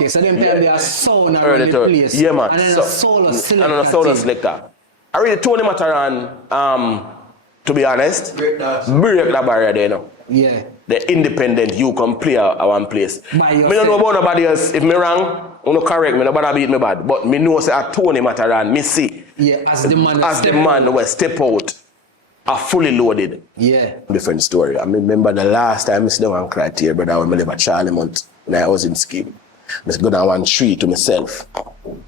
Okay, so them time they are sound around the place. Yeah, man. And then a solo selector. And then a solo selector. I really Tony Mataran, to be honest, break that barrier there now. Yeah. The independent, you can play at one place. I don't know about nobody else. If me wrong, you no correct me, nobody beat me bad. But me know say a Tony Mataran, me see. Yeah, as the man will step out, are fully loaded. Yeah. Different story. I remember the last time I sit down and cried here, brother, when I live at Charlie Mount, when I was in scheme. I go down one tree to myself. And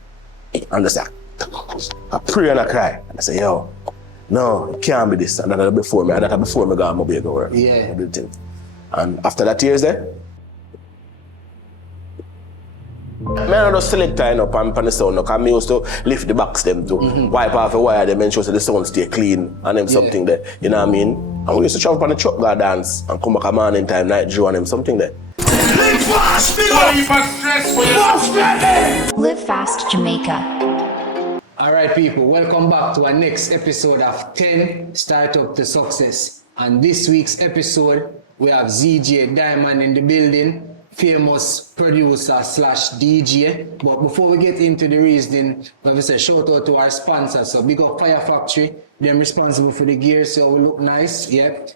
I pray and I cry. And I say, yo, no, it can't be this. And that before me. And that before me got my big work. Yeah. And after that years there, I just select time up on the sound, because I used to lift the box them to wipe off the wire, them ensure so the sound stay clean and them something there. You know what I mean? And we used to travel on the truck, go dance and come back a morning time, night Joe and them something there. Live Fast Jamaica. Alright people, welcome back to our next episode of 10 Startup to Success. And this week's episode, we have ZJ Dymond in the building, famous producer slash DJ. But before we get into the reasoning, we have to say shout out to our sponsors. So big up FYAH Factory, they're responsible for the gear, so we look nice. Yeah.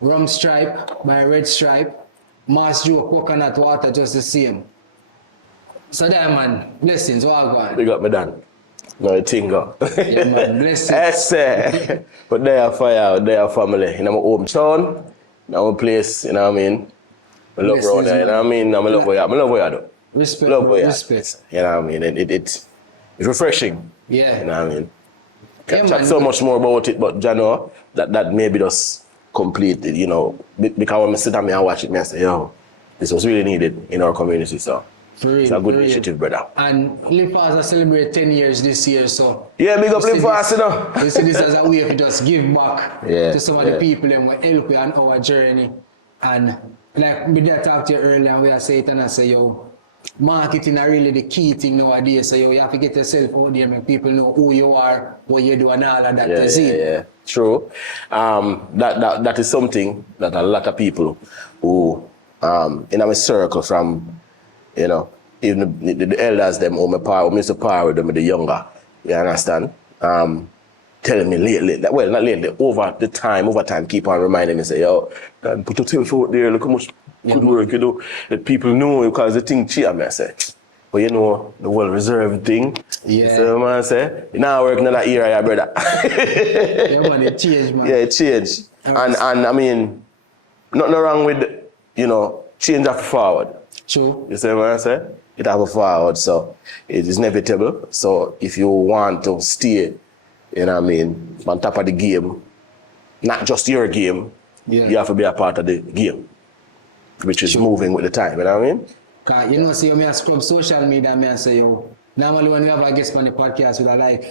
Rum Stripe by Red Stripe. Mass Joe coconut water, just the same. So Dymond, blessings, what are going? Big up me done. No, I think go. Yeah man, blessings. Yes sir. But they are fire, they are family. In my hometown, in our place, you know what I mean? I love around there, you know what I mean? I love what you do. Respect, love what respect. You know what I mean? It's refreshing. Yeah. You know what I mean? Can't chat so much more about it, but you know, that maybe just complete, you know, because when I sit down and watch it, I say, yo, this was really needed in our community, so it's a good initiative, brother. And LiveFast celebrate 10 years this year, so yeah, big up LiveFast, you know. You see this as a way to just give back to some of the people and help you on our journey. And like we did talk to you earlier, and we are saying it and I say, yo, marketing are really the key thing nowadays. So you have to get yourself out there, make people know who you are, what you do, and all of that. Yeah. True. That is something that a lot of people who in our circle from, you know, even the elders them or my power, Mr. Power them, the younger, you understand? Telling me lately, well, not lately, over time, keep on reminding me, say, yo, put yourself out there, look how much good work you do. That people know because the thing cheap. I say, but you know, the well reserved thing. Yeah. So man say, you now work in that era, brother. Yeah, man, it changed, man. Yeah, it changed. And I mean, nothing wrong with, you know, change after forward. True. You see what I say? It have a forward, so it is inevitable. So if you want to stay, you know what I mean, on top of the game, not just your game, you have to be a part of the game, which is moving with the time, you know what I mean? Cause you know, see, I scrub social media, I say, yo, normally when we have a guest on the podcast with a like,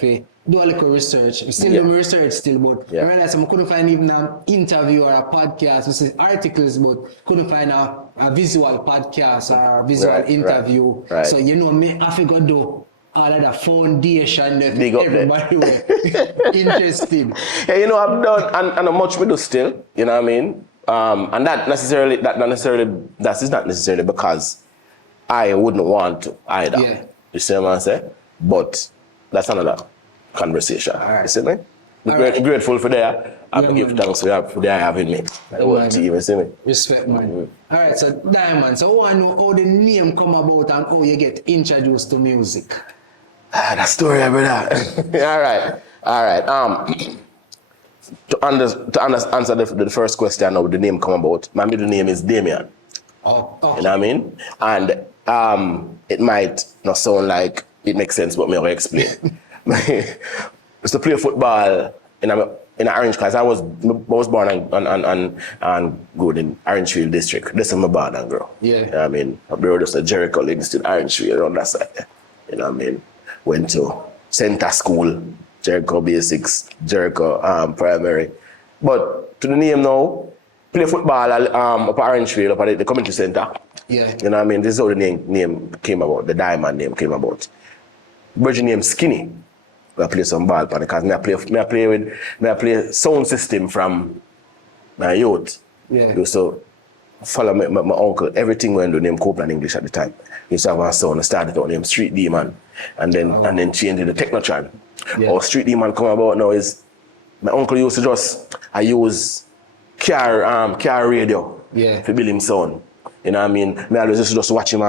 do a little research. We still do my research still, but I realized I couldn't find even an interview or a podcast, which is articles, but couldn't find a visual podcast or a visual interview. Right. So, you know, me, I figure do all of the foundation that everybody was interested. Yeah, you know, I've done, and much we do still, you know what I mean? And that is not necessarily because I wouldn't want to either. Yeah. You see what I'm saying? But that's another conversation. All right. You see me? Grateful for that. I give thanks for their having me. The whole team, you see me? Respect, man. All right, so Dymond, so I want to know how the name come about and how you get introduced to music. That story, brother. All right. To answer the first question, how the name come about, my middle name is Damian. Oh, okay. You know what I mean? And it might not sound like it makes sense, but me will explain. I used to play football in Orange, because I was born and good in Orangefield district. That's where I'm born and grow. Yeah. You know what I mean? I grew up at Jericho, Livingston, Orangefield, on that side. You know what I mean? Went to center school, Jericho Basics, Jericho Primary. But to the name now, play football up at Orangefield, up at the community center. Yeah. You know what I mean? This is how the name came about, the Dymond name came about. Virgin name Skinny. I play some ball pan because I play sound system from my youth. Yeah. So follow my uncle, everything when the name Copeland English at the time. used to have a sound. I started out named Street Dymond, and then changed to the Technotron. Yeah. How Street Dymond come about now is my uncle used to I use car radio for build him sound. You know what I mean? Me always used to just watch him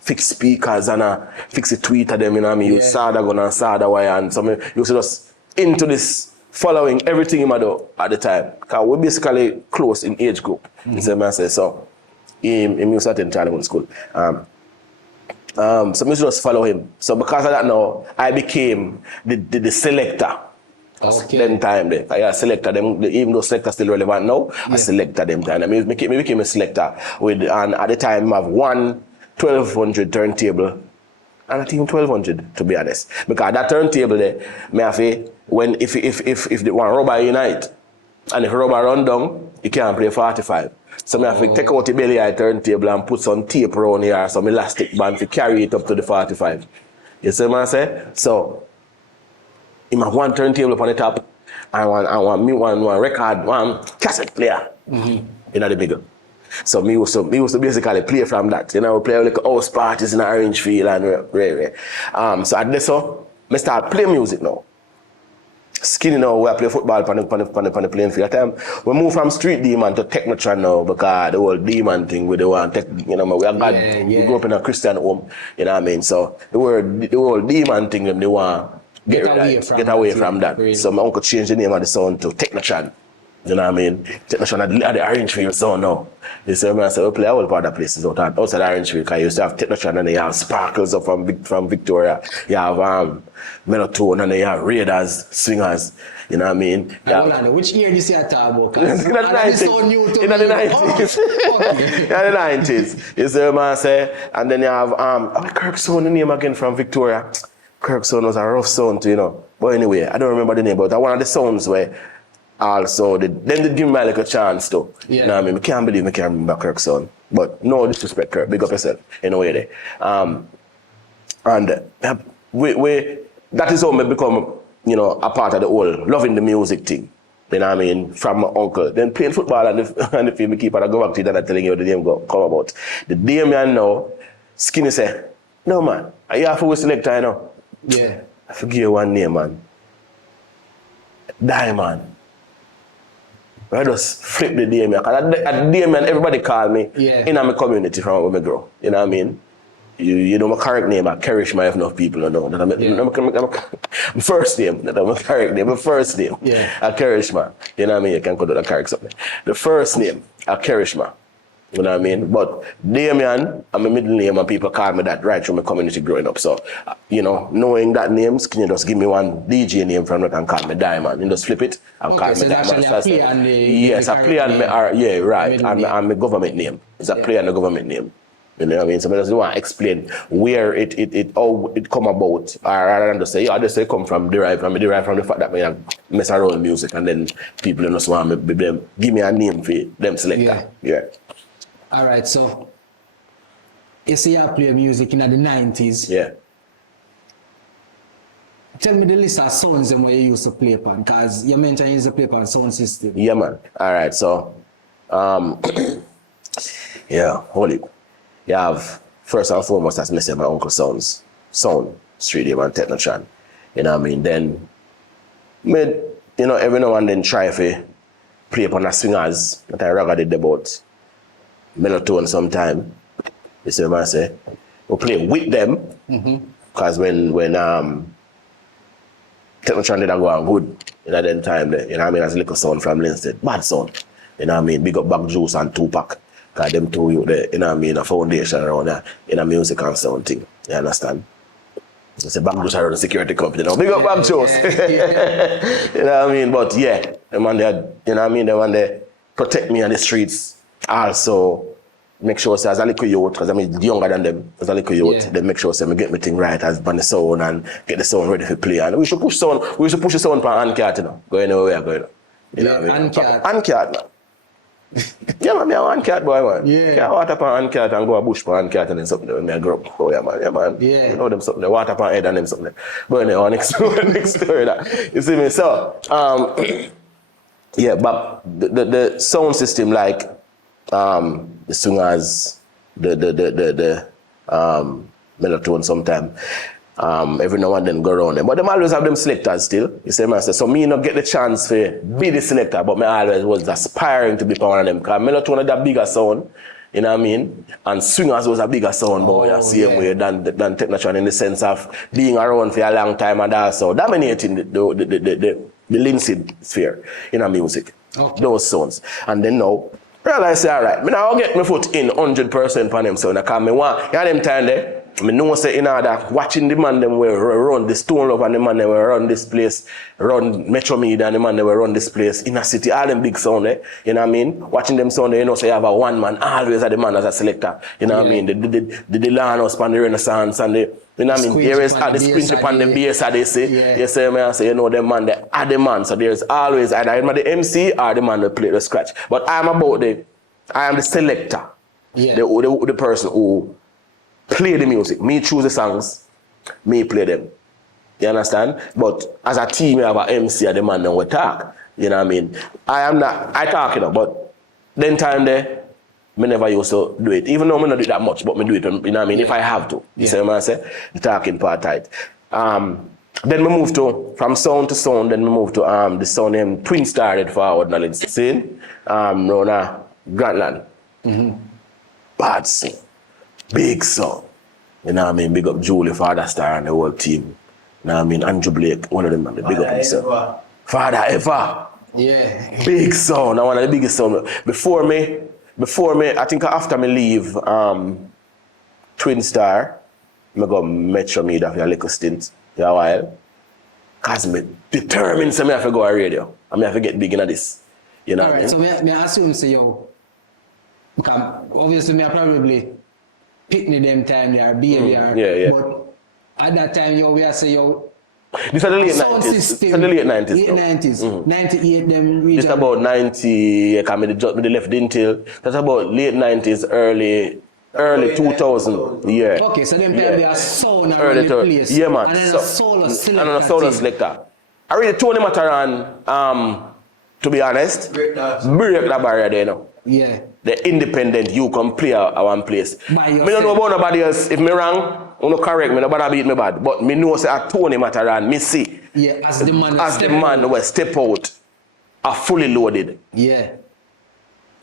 fix speakers and fix the tweeter them, you know what I mean? Use solder gun and solder wire, and so me used to just into this following everything him do at the time. Cause we're basically close in age group. So he used to attend Charlie school. So me used to just follow him. So because of that now, I became the selector. Them time there. I selector them, even though selector still relevant now, I selector them time. I mean, me became a selector with, and at the time I have one 1200 turntable, and I think 1200 to be honest. Because that turntable there, me have to, when if the one rubber unite, and if rubber run down, you can't play 45. So me have to take out the belly eye turntable and put some tape around here, some elastic band to carry it up to the 45. You see what I say? So I have one turntable up on the top, and one record, one cassette player in the middle. So me used to basically play from that. You know, play like house parties in the Orange Field and so at this I start playing music now. Skinny now, we play football on the playing field. At time we move from Street Dymond to Technotron now because the whole Dymond thing with the one, you know, we grew up in a Christian home, you know what I mean? So the whole Dymond thing, they want get away from that. So my uncle changed the name of the sound to Technotron. You know what I mean? Technotron at the Orange Field sound now. You see what I say? We play all part of places outside Orange Field because you used to have Technotron and you have Sparkles up from Victoria. You have Melotone and you have Raiders, Swingers. You know what I mean? Hold on, which year do you say I talk about? In the 90s. In the 90s. You see what I say? And then you have Kirk Sound, the name again from Victoria. Kirk Sound was a rough sound, you know. But anyway, I don't remember the name, but one of the sounds where also then they give me like a chance too. You know what I mean? I can't believe I can't remember Kirk's son. But no disrespect, Kirk. Big up yourself in a way there. And we that is how me become, you know, a part of the whole loving the music thing. You know what I mean? From my uncle. Then playing football and the film keeper, I go back to it and I'm telling you the name come about. The Dymond now, Skinny say, no man, you have to select, you know. Yeah. I forget you one name, man. Dymond. I just flip the Dymond. At Dymond, everybody call me in my community from where I grow. You know what I mean? You know my correct name, I Karishma, if enough people don't know. My first name, not my correct name, my first name, I Karishma. You know what I mean? You can call it a correct something. The first name, I Karishma. You know what I mean? But Dymond, I'm a middle name and people call me that right through my community growing up. So, you know, knowing that names, can you just give me one DJ name from it and call me Dymond? You just flip it and call me Dymond. Yes, I play on my, right, and my government name. It's a play on the government name. You know what I mean? So I just want to explain where how it come about, or rather than just say, I just say come from derived from the fact that I mess around with music and then people just want me give me a name for them selector. Yeah. All right, so you say you play music in the 90s. Yeah. Tell me the list of sounds where you used to play upon, because you mentioned you used to play upon sound system. Yeah, man. All right, so, holy. You have, first and foremost, as I said, my uncle sound, Street Dymond, Technotron. You know what I mean? Then, you know, every now and then try to play upon the swingers that I rather did about Melotone sometime. You see what I say? We play with them, because when Technotron did go on good, you know, then time there, you know what I mean, as a little sound from Linstead, bad sound. You know what I mean? Big up Back Juice and Tupac. Because them two you there, you know what I mean, a foundation around there in a music and sound thing. You understand? It's a Back Juice around the security company now. Big up Back Juice. You know what I mean? But yeah, them and they, you know what I mean, they want to protect me on the streets. Also, make sure say as a little youth, because I'm younger than them, as a little youth, they make sure say I get my thing right as on the sound and get the sound ready for play. And we should push the sound for Ancat, you know. Go anywhere we are going. You know what I mean? Ancat, man. Yeah, man, I'm a cat boy, man. Yeah. Can't water pan cat and go a bush pan cat and then something when I grow up. Oh, yeah, man. Yeah, man. Yeah. You know them something. Water pan head and them something. But anyway, next story that. You see me? So, yeah, but the sound system, like, the swingers, the Melotone sometime. Every now and then go around them. But them always have them selectors still. You see, man. So me not get the chance to be the selector, but me always was aspiring to be one of them. Because Melotone had a bigger sound, you know what I mean? And Swingers was a bigger sound, but the same way than Technotron in the sense of being around for a long time and also dominating the Lindsay sphere in a music. Okay. Those sounds. And then now, realize say, all right, me now get my foot in 100% on them sound. Because me want, yeah, them time there, I know say in order watching the man them will run the Stone Love and the man they will run this place, run Metro Media and the man they will run this place in a city, all them big sound there, you know what I mean? Watching them sound there, you know, so you have a one man, always the man as a selector, you know what I mean? The Lanos and the Renaissance and the, you know what I mean? There is the Sprinch upon the bass, they say, you say, man, say, you know, the man, they are the man, so there's always either the MC or the man that play the scratch. But I am the selector, the person who play the music. Me choose the songs, me play them. You understand? But as a team, we have an MC and the man that we talk. You know what I mean? I talk, you know, but then time there, me never used to do it. Even though me not do it that much, but me do it, you know what I mean? If I have to. You see what I say? The talking part tight. Then we move to, from sound to sound, then we move to the sound named Twin Star Forward Knowledge. See? Rona Grantland. Bad sing. Big song. You know what I mean? Big up Julie, Father Star, and the whole team. You know what I mean? Andrew Blake, one of them, man. Big up himself. Father Ever. Yeah. Big song. Now one of the biggest songs. Before me, I think after me leave Twin Star, I go Metro Media for a little stint, for a while. Because me determined so I have to go on radio. I have to get big into this. You know. Alright, so me assume say yo. Because obviously me probably Pitney them time there, behavior. But at that time, yo, we are say, yo, this is the late 90s. This is the late 90s. Late 90s. 98 them region. This about 90, I come with the left until. That's about late 90s, early 2000. Yeah. Okay, so them time they are sound around the place. Yeah, man. And then a solo selector. And a solo selector. I really Tony Mataran, to be honest, break that barrier there now. Yeah. The independent, you can play at one place. Me don't know about nobody else. If me wrong, you don't correct me, nobody beat me bad. But me know say at Tony Mataran, me see. Yeah, as the man will step out, are fully loaded. Yeah.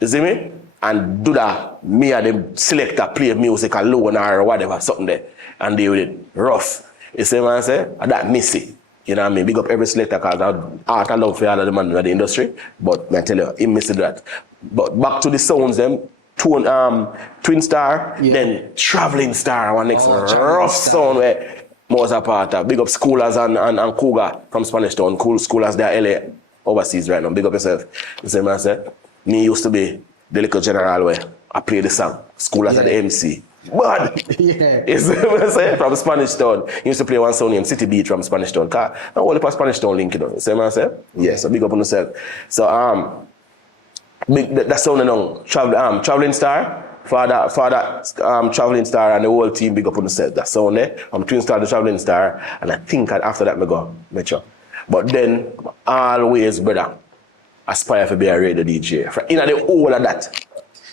You see me? And do that, me and the selector play music alone or whatever, something there. And they with it rough. You see what I say? And that me see. You know what I mean? Big up every selector because art and love for all of the man in the industry. But I tell you, he missed that. But back to the sounds, them Twin Star, then Traveling Star, one next rough sound where most are part of. Big up Schoolers and Cougar from Spanish Town. Cool Schoolers, they're LA overseas right now. Big up yourself. You see what I say? Me used to be the little general where I play the song. Schoolers at the MC. But you see what I say? From Spanish Town. He used to play one song named City Beat from Spanish Town. Cause I only put Spanish Town link, you know. You see what I say? Yeah, so big up on yourself. So that sound now, Traveling Star, Father Traveling Star and the whole team big up on themselves. That sound there. I'm Twin Star, the Traveling Star, and I think after that I go Metro. But then always, brother, aspire to be a radio DJ. In the whole of that.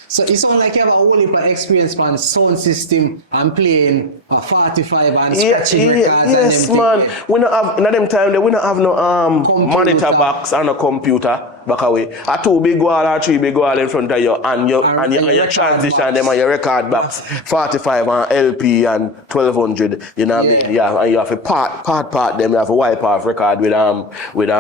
So it sounds like you have a whole heap of experience on sound system and playing a 45 and scratching records. Yes, and man. We don't have, in them time, we don't have no monitor box and no computer back away. A 2 big wall or 3 big wall in front of you and your transition box. Them and your record box. 45 and LP and 1200. You know what I mean? Yeah, and you have to part them. You have to wipe off record with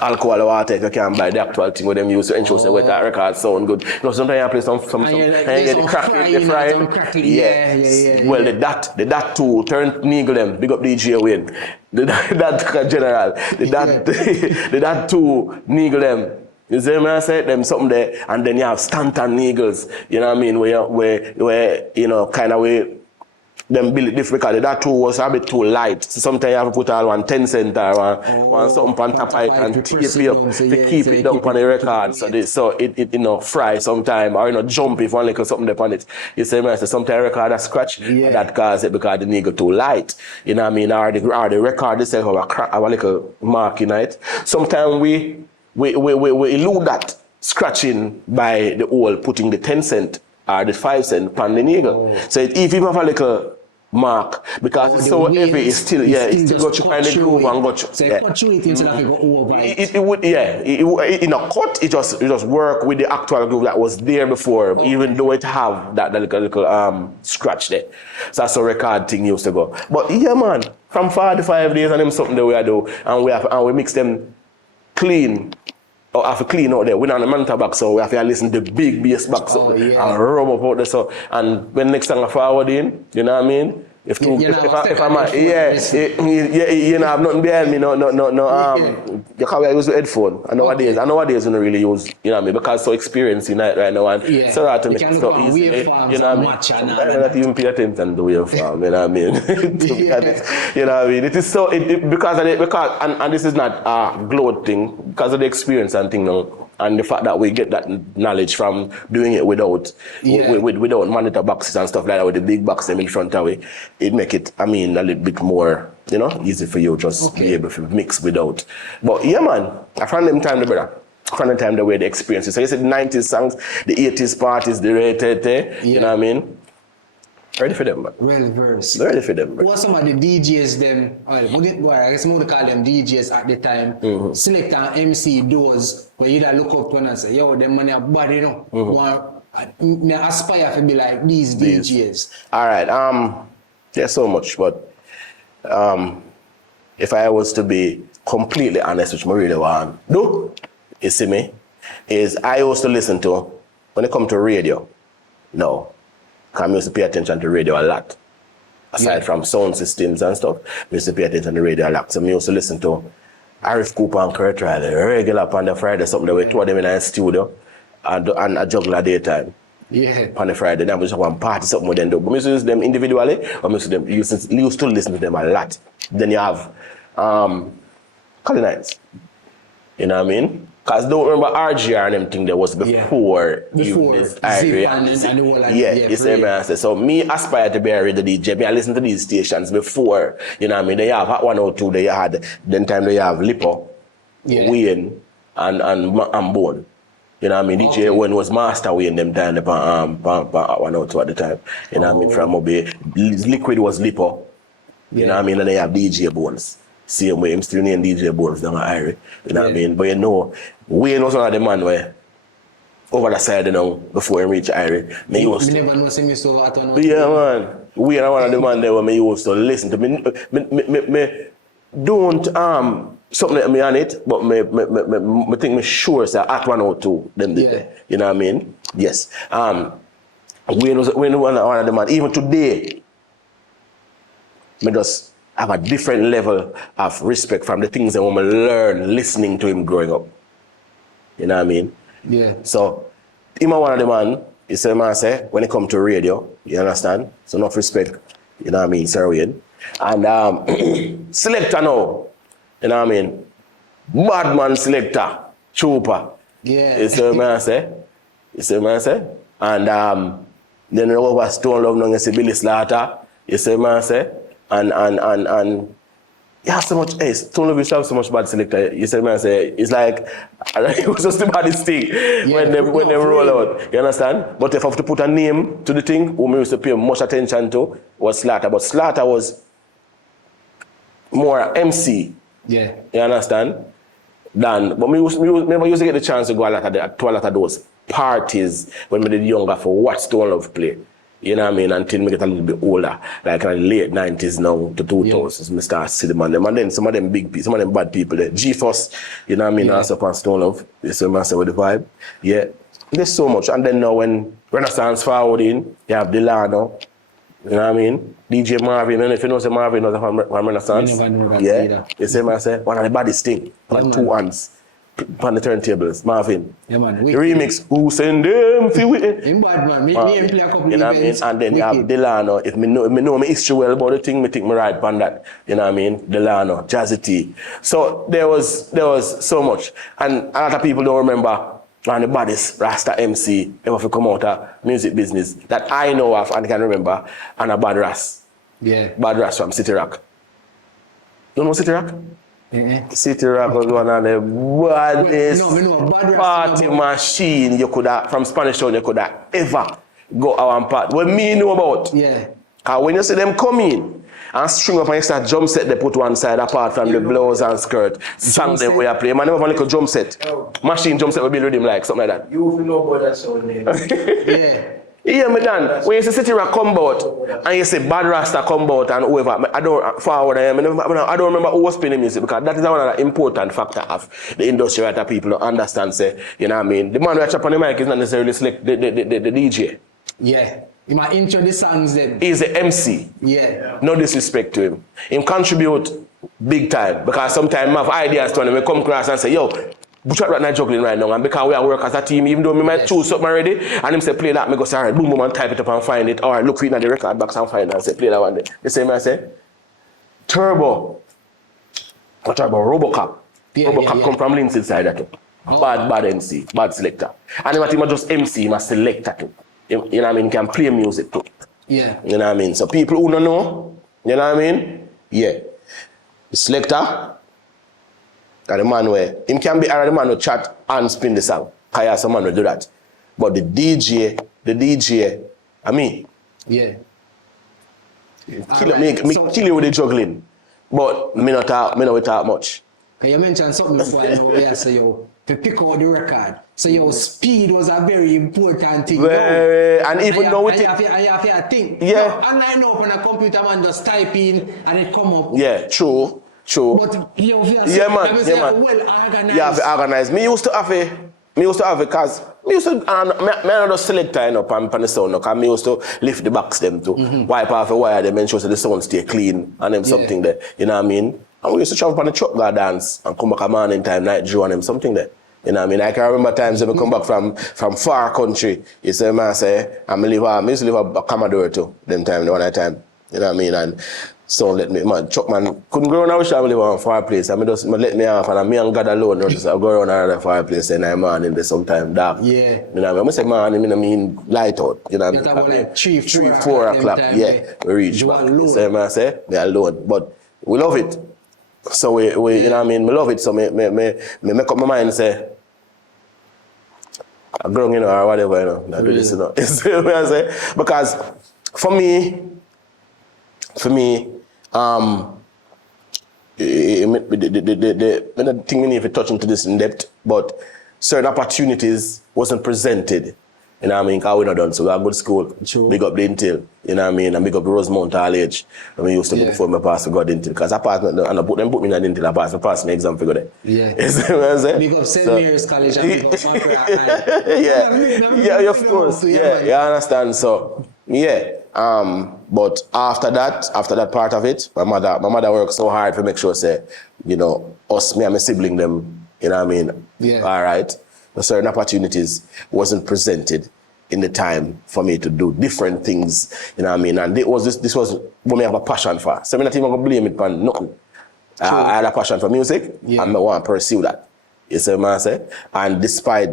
alcohol or water if you can buy the actual thing with them use to ensure that that record sound good. You know, sometimes you play some and you get the frying. Well, the DAT too, turn needle them, big up DJ Wayne. The DAT general, the DAT too, needle them. You see what I say? Them something there, and then you have Stanton needles, you know what I mean, where you know, kind of way them build it different because that too was a bit too light. So sometimes you have to put all 1 10 cent or one something on top of it and tape it up to keep it down on the record. So it you know fry sometime or you know jump if one little something upon it. You see me? So sometimes record that scratch that cause it because the nigga too light. You know what I mean? Or the record itself have a little mark in it. Sometimes we elude that scratching by the hole putting the 10 cent or the 5 cent pan the needle. So it even have a little mark because it's so heavy, it's still it's still got you find the groove and got you. So you cut through it instead of go over it. It would in a cut it just work with the actual groove that was there before, even though it have that little scratch there. So that's how record thing used to go. But yeah man, from 45 days and them something that we do and we mix them clean. Or have to clean out there. We're not on the monitor box, so we have to listen to the big bass box and rub up out there. So, and when next time I forward in, you know what I mean? If I'm you know, have nothing behind me, you can't use the headphone. And nowadays, we don't really use, you know what I mean? Because so experienced in it right now, and so hard to make it so easy. You know what I mean? I not even pay attention to waveform, you know what I mean? You know what I mean? It is so, because and this is not a gloat thing, because of the experience and thing now. And the fact that we get that knowledge from doing it without monitor boxes and stuff like that, with the big box them in front of it make it, I mean, a little bit more, you know, easy for you just be able to mix without. But yeah, man, I found them time, brother. From the time the way the experiences. So you said the 90s songs, the 80s parties, the rated, you know what I mean? Ready for them, man. Ready for them, bro. What some of the DJs them, I guess more to call them DJs at the time, select an MC those where you look up to and say, yo, them money are bad, you know. Me aspire to be like these DJs. All right, there's so much, but if I was to be completely honest, which I really want to do, you see me, is I used to listen to, when it comes to radio, no. I used to pay attention to radio a lot. Aside from sound systems and stuff, I used to pay attention to radio a lot. So I used to listen to Arif Cooper and Kurt Riley regular on the Friday, something that we two of them in a studio and a juggler daytime. Yeah. On the Friday, then we just want party something with them. But we used to use them individually, or we used to listen to them a lot. Then you have Colonize. You know what I mean? Because don't remember RGR and them thing that was before Zip and the whole you see me I say. So me aspire to be a radio DJ. Me I listen to these stations before, you know what I mean? They have Hot 102, they had, then time they have Lippo, Wayne, and Bone. You know what I mean? DJ Wayne was Master Wayne them time upon Hot 102 at the time. You know what I mean? From Obi, Liquid was Lippo. You know what I mean? And they have DJ Bones. Same way, I'm still named DJ Bones down at Irie. You know what I mean? But you know, Wayne was one of the man where over the side, you know, before he reached Irie. Me never know see me so at one. Yeah, man. Wayne was one of the man there where me used to listen to. Me don't something like me on it, but me think me sure say at 102 them there. You know what I mean? Yes. Wayne was one of the man. Even today, me just have a different level of respect from the things that I learn listening to him growing up. You know what I mean? Yeah. So, him one of the man, you see man say, when it comes to radio, you understand? So enough respect, you know what I mean, Sir Wayne. And selector now, you know what I mean? Bad man selector, trooper. Yeah. You see man say? You see man say? And then over Stone Love, you see Billy Slaughter, you see man say? And you have so much Stone Love used to have so much bad selector. You said man say it's like it was just the baddest thing when they roll out. You understand? But if I have to put a name to the thing, who we used to pay much attention to was Slaughter. But Slaughter was more MC. Yeah. You understand? But we used to get the chance to go to a lot of those parties when we did younger for watch Stone Love play. You know what I mean? Until me get a little bit older, like in the late 90s now to 2000s, me start to see them and them. And then some of them big people, some of them bad people there. G-Force, you know what I mean? Also upon Stone Love. You see what I say with the vibe? Yeah. There's so much. And then now when Renaissance forward in, you have Delano. You know what I mean? DJ Marvin, and if you know say Marvin was from Renaissance. I never knew that either. You see what I say? One of the baddest thing. On two hands. On the turntables, Marvin. Yeah, man. The remix, who send them feel with it? In bad man, me play a couple you know of events. What I mean? And then you have Delano. If me know my history well about the thing, me think me right upon that. You know what I mean? Delano, Jazzy T. So there was so much. And a lot of people don't remember one of the baddest Rasta MC ever come out of music business that I know of and can remember, and a Bad Ras. Yeah. Bad Ras from City Rock. You know City Rock? City Rock was one of the baddest party machine you could have, from Spanish Town you could have ever go our part. What me know about? Yeah. When you see them come in and string up and you start drum set, they put one side apart from the blouse and skirt. Song them where you play. Man, never have a little drum set. Machine drum set will be rhythm like something like that. You know about that sound name. Yeah. Yeah, me done. When you see City Rock come out and you see Bad Rasta come out and whoever, I don't forward. I don't remember who was playing the music because that is one of the important factor of the industry that people don't understand. Say, you know what I mean? The man who chop on the mic is not necessarily select the DJ. Yeah. He might intro the songs then. He's the MC. Yeah. No disrespect to him. He contribute big time because sometimes I have ideas to him. We come across and say, yo, but right now juggling right now, and because we are work as a team, even though we might choose something already, and him say play that, me go say alright, boom boom and type it up and find it, or look for it in the record box and find it and say play that one day. The same I say, Turbo. What about Robocop? Yeah, Robocop come from Lindsay side that too. Bad MC, bad selector. And him not just MC, he must select that too. You know what I mean? He can play music too. Yeah. You know what I mean? So people who don't know, you know what I mean? Yeah. The selector. And the man where him can be the man who chat and spin the song. Kaya some man will do that. But the DJ, I mean, Yeah. kill you with the juggling. But me not talk much. You mentioned something before I know yeah, so you to pick out the record. So your speed was a very important thing. And even though you have to think. Yeah. Unlike now when a computer man just type in and it come up. Yeah, true. But you have yeah, man. well organized. Yeah, have organized. Me used to have a cause me used to me just select time up on the sound because me used to lift the box them to wipe off a wire them and ensure that the sound stay clean and them something there. You know what I mean? And we used to travel on the truck go dance and come back a morning time night draw and them something there. You know what I mean? I can remember times when we come back from far country. You say, man, say, I used to live a Commodore too, them time, the one time. You know what I mean? And so let me, man, truck man, couldn't go around, I wish I live on a fireplace. I mean, just let me off and me and God alone, just go around another fireplace and I'm on in there sometime dark. Yeah. You know what I mean? I say, man, I mean, light out. You know what I mean? Like 3, 4 o'clock. Yeah, we reach back. You say, man, say, we alone. But we love it. So we you know what I mean? We love it. So me make up my mind and say, a girl, you know, or whatever, you know, not do this, you know. You see what I say? Because for me, the thing we need to touch into this in depth, but certain opportunities wasn't presented. You know what I mean? Because we not done, so we are good school. True. Big up the Intel, you know what I mean? And big up Rosemount all age. And we used to go before my pass to go to Intel. Because I passed, and I put me in Intel, I passed my exam for go there. Yeah. You see what I'm saying? Big up St. Mary's College and big up Yeah, of course. Yeah, you understand. So, yeah. But after that part of it, my mother worked so hard to make sure, say, you know, me and my sibling them, you know what I mean? Yeah. All right. But certain opportunities wasn't presented in the time for me to do different things, you know what I mean? And this was what I have a passion for. So I'm not even gonna blame it for nothing. I had a passion for music, and I want to pursue that. You see what I say? And despite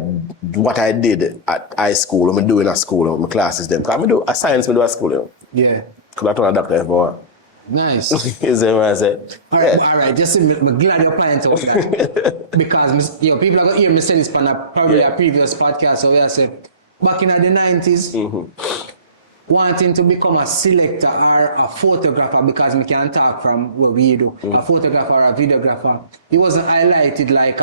what I did at high school, I'm doing at school, my classes them. Because I do a science, I do at school, you know. Yeah. Because I turn a doctor if I want. Nice. You see what I say? All right. Just I'm glad you're applying to that. Because people are going to hear me say this on probably a previous podcast. So we say, back in the 90s, wanting to become a selector or a photographer, because we can talk from what we do, a photographer or a videographer, it wasn't highlighted like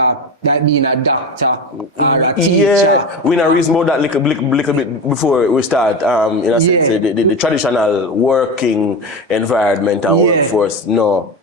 being a doctor or a teacher. Yeah, we not reason about that little bit before we start. In a sense, the traditional working environment and workforce, no.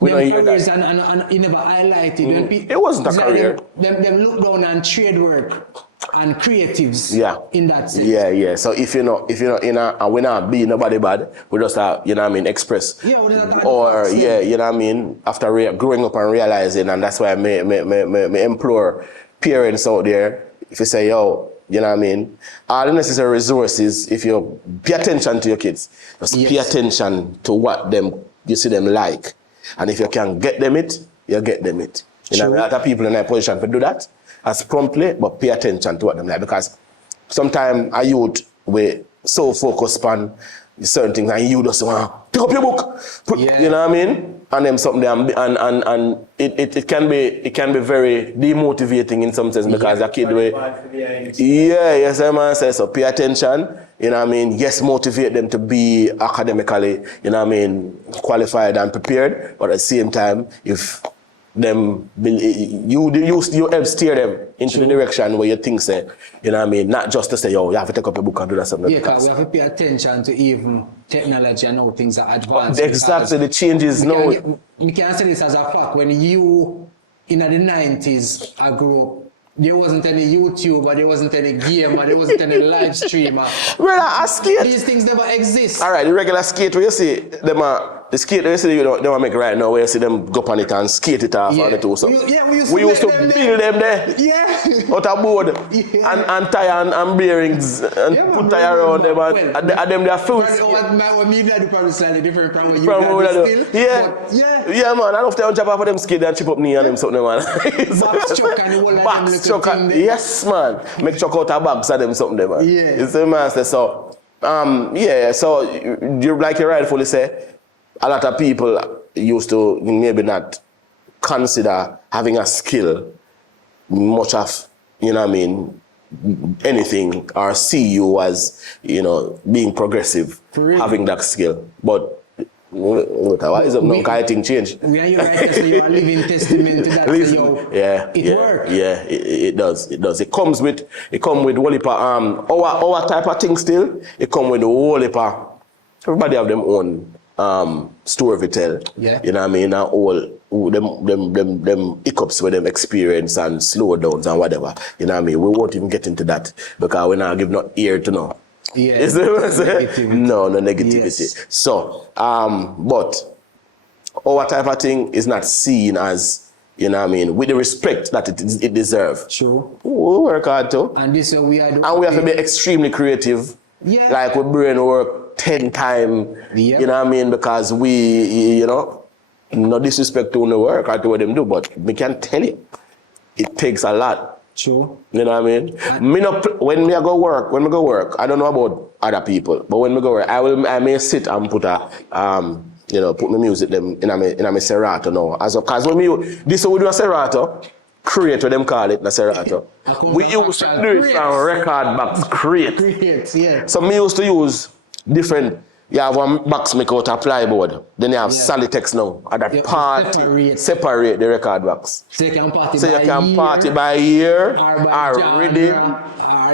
We don't hear that. And it never highlighted. When it wasn't a career. Them look down on trade work and creatives in that sense. Yeah. So if you're not in and we're not being nobody bad, we just you know what I mean, express. Yeah, or you know what I mean, after growing up and realizing, and that's why I may implore parents out there, if you say, yo, you know what I mean, all the necessary resources, if you pay attention to your kids, just pay attention to what you see them like. And if you can get them it, you get them it. You know, a lot of people in that position to do that as promptly, but pay attention to what them like. Because sometimes a youth we so focused on certain things, and you just want to pick up your book. You know what I mean? And then something there, and it can be very demotivating in some sense because a kid yes, man says so. Pay attention. You know what I mean? Yes, motivate them to be academically, you know what I mean, qualified and prepared. But at the same time, if them you help steer them into the direction where you think say, you know what I mean, not just to say, yo, you have to take up a book and do that something. Yeah, because we have to pay attention to even technology and how things are advanced. Exactly, the changes now. We can say this as a fact. When you in the 90s I grew up, there wasn't any YouTuber, there wasn't any gamer, there wasn't any live streamer. Brother, a skate. These things never exist. Alright, the regular skate where you see them the skate where you see they make right now where you see them go on it and skate it off and do something. We used to build them there. Yeah. Out of board and tire and bearings and put tire around them and them their food. What me do probably slightly different from what you do. Yeah, man. I don't have to jump off of them skate and chip up knee and them something, man. Backstruck and the whole backstruck. Yes, man. Make chuck out a bags of them something, man. Yeah. You see, man. So, so you like you rightfully say, a lot of people used to maybe not consider having a skill much of, you know what I mean, anything, or see you as, you know, being progressive, having that skill. But why is it no kind of thing change? We are you right, so you are living testament to that. It works. Yeah, it does. It comes with whole heap of, our type of thing still. It comes with the whole heap of, everybody have them own story to tell. Yeah. You know what I mean? And all them hiccups with them experience and slowdowns and whatever. You know what I mean? We won't even get into that because we're not give no ear to know. Yeah. Is that what I'm saying? No negativity. Yes. So, but our type of thing is not seen as, you know what I mean, with the respect that it deserves. True. We work hard too. And this we are doing. And we have to be extremely creative. Yeah. Like we brain work 10 times. Yeah. You know what I mean? Because we, you know, no disrespect to the work or to what them do, but we can tell you, it takes a lot. True. You know what I mean? When me go work, I don't know about other people, but when me go work, I may sit and put a you know, put my music them in a Serato now. Cause when this we do a Serato, create what them call it, a Serato. We used to do it from record box create. Yeah. So me used to use different. You have one box make out a plyboard. Then you have Solitex now. At that party, separate the record box. So you can party by year, or rhythm,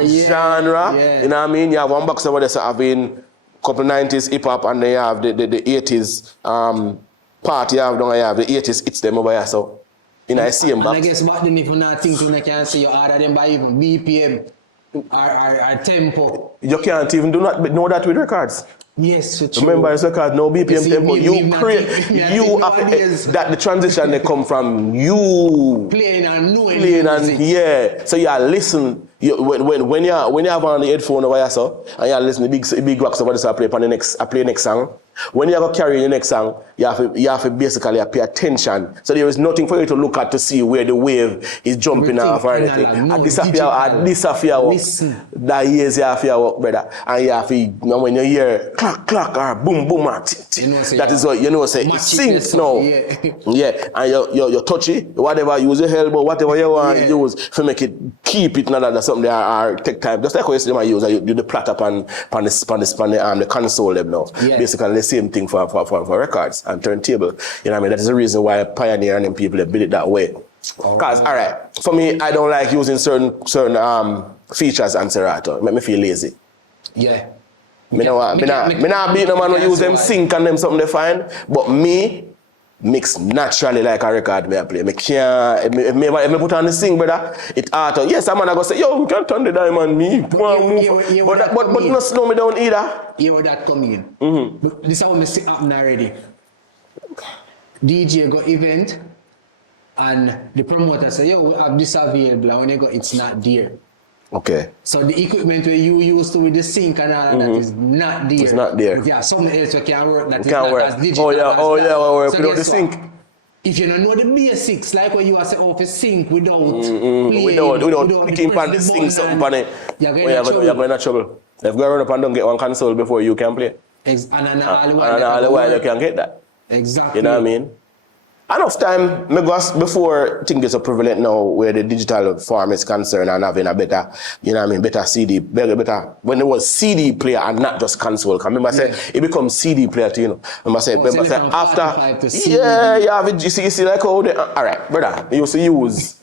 genre. Yeah. You know what I mean? You have one box over there, so having couple 90s hip hop, and then you have the 80s party. You have the 80s hits them over here. So in a same box. And I guess back then, if you not thinking, I can see you order them by even BPM or tempo. You can't even know that with records. Yes, true. Remember, it's record no BPM tempo. You create, that the transition they come from you playing and knowing so you listen. When you have on the headphone over here, so and you listen the big rocks over there, so I play next song. When you go carry the next song, you have to basically pay attention. So there is nothing for you to look at to see where the wave is jumping off or anything. At this affair work, that years you have to work, brother. And you have to, when you hear clack or boom boom, that is what you know. Say it syncs now. Yeah, and you touch it, whatever. Use your elbow, whatever you want to use to make it keep it. Not that something or take time. Just like how you see them use, you do the plat up on the console them now. Basically the same thing for records and turntable. You know what I mean? That is the reason why Pioneer and them people they build it that way. Because alright, for me, I don't like using certain features on Serato. It make me feel lazy. Yeah. Me not beat no man who use them sync and them something they find, but me mix naturally like a record me I play. Me can't if me put on the sing, brother, it auto. Yes, a man I go say, yo, we can turn the Dymond me. But not slow me down either. You know that coming in. This is how me see happen already. DJ got event and the promoter say, yo, we have this available, and when you go, it's not there. Okay. So the equipment where you used to with the sync and all that is not there. It's not there. Yeah, something else you can work that is can't not work. as digital. We'll work without the sync. If you don't know the basics, like when you are saying off a sync without picking pan the sync something pan it, you're going to trouble. If you run up and don't get one console before you can play. And all the while you can get that. Exactly. You know what I mean? Enough time, before things get so prevalent now where the digital form is concerned and having a better, you know what I mean, better CD, better, when it was CD player and not just console. Remember I say, it becomes CD player too, you know. Remember I say, after, you see like how they, all right, brother, me used to use,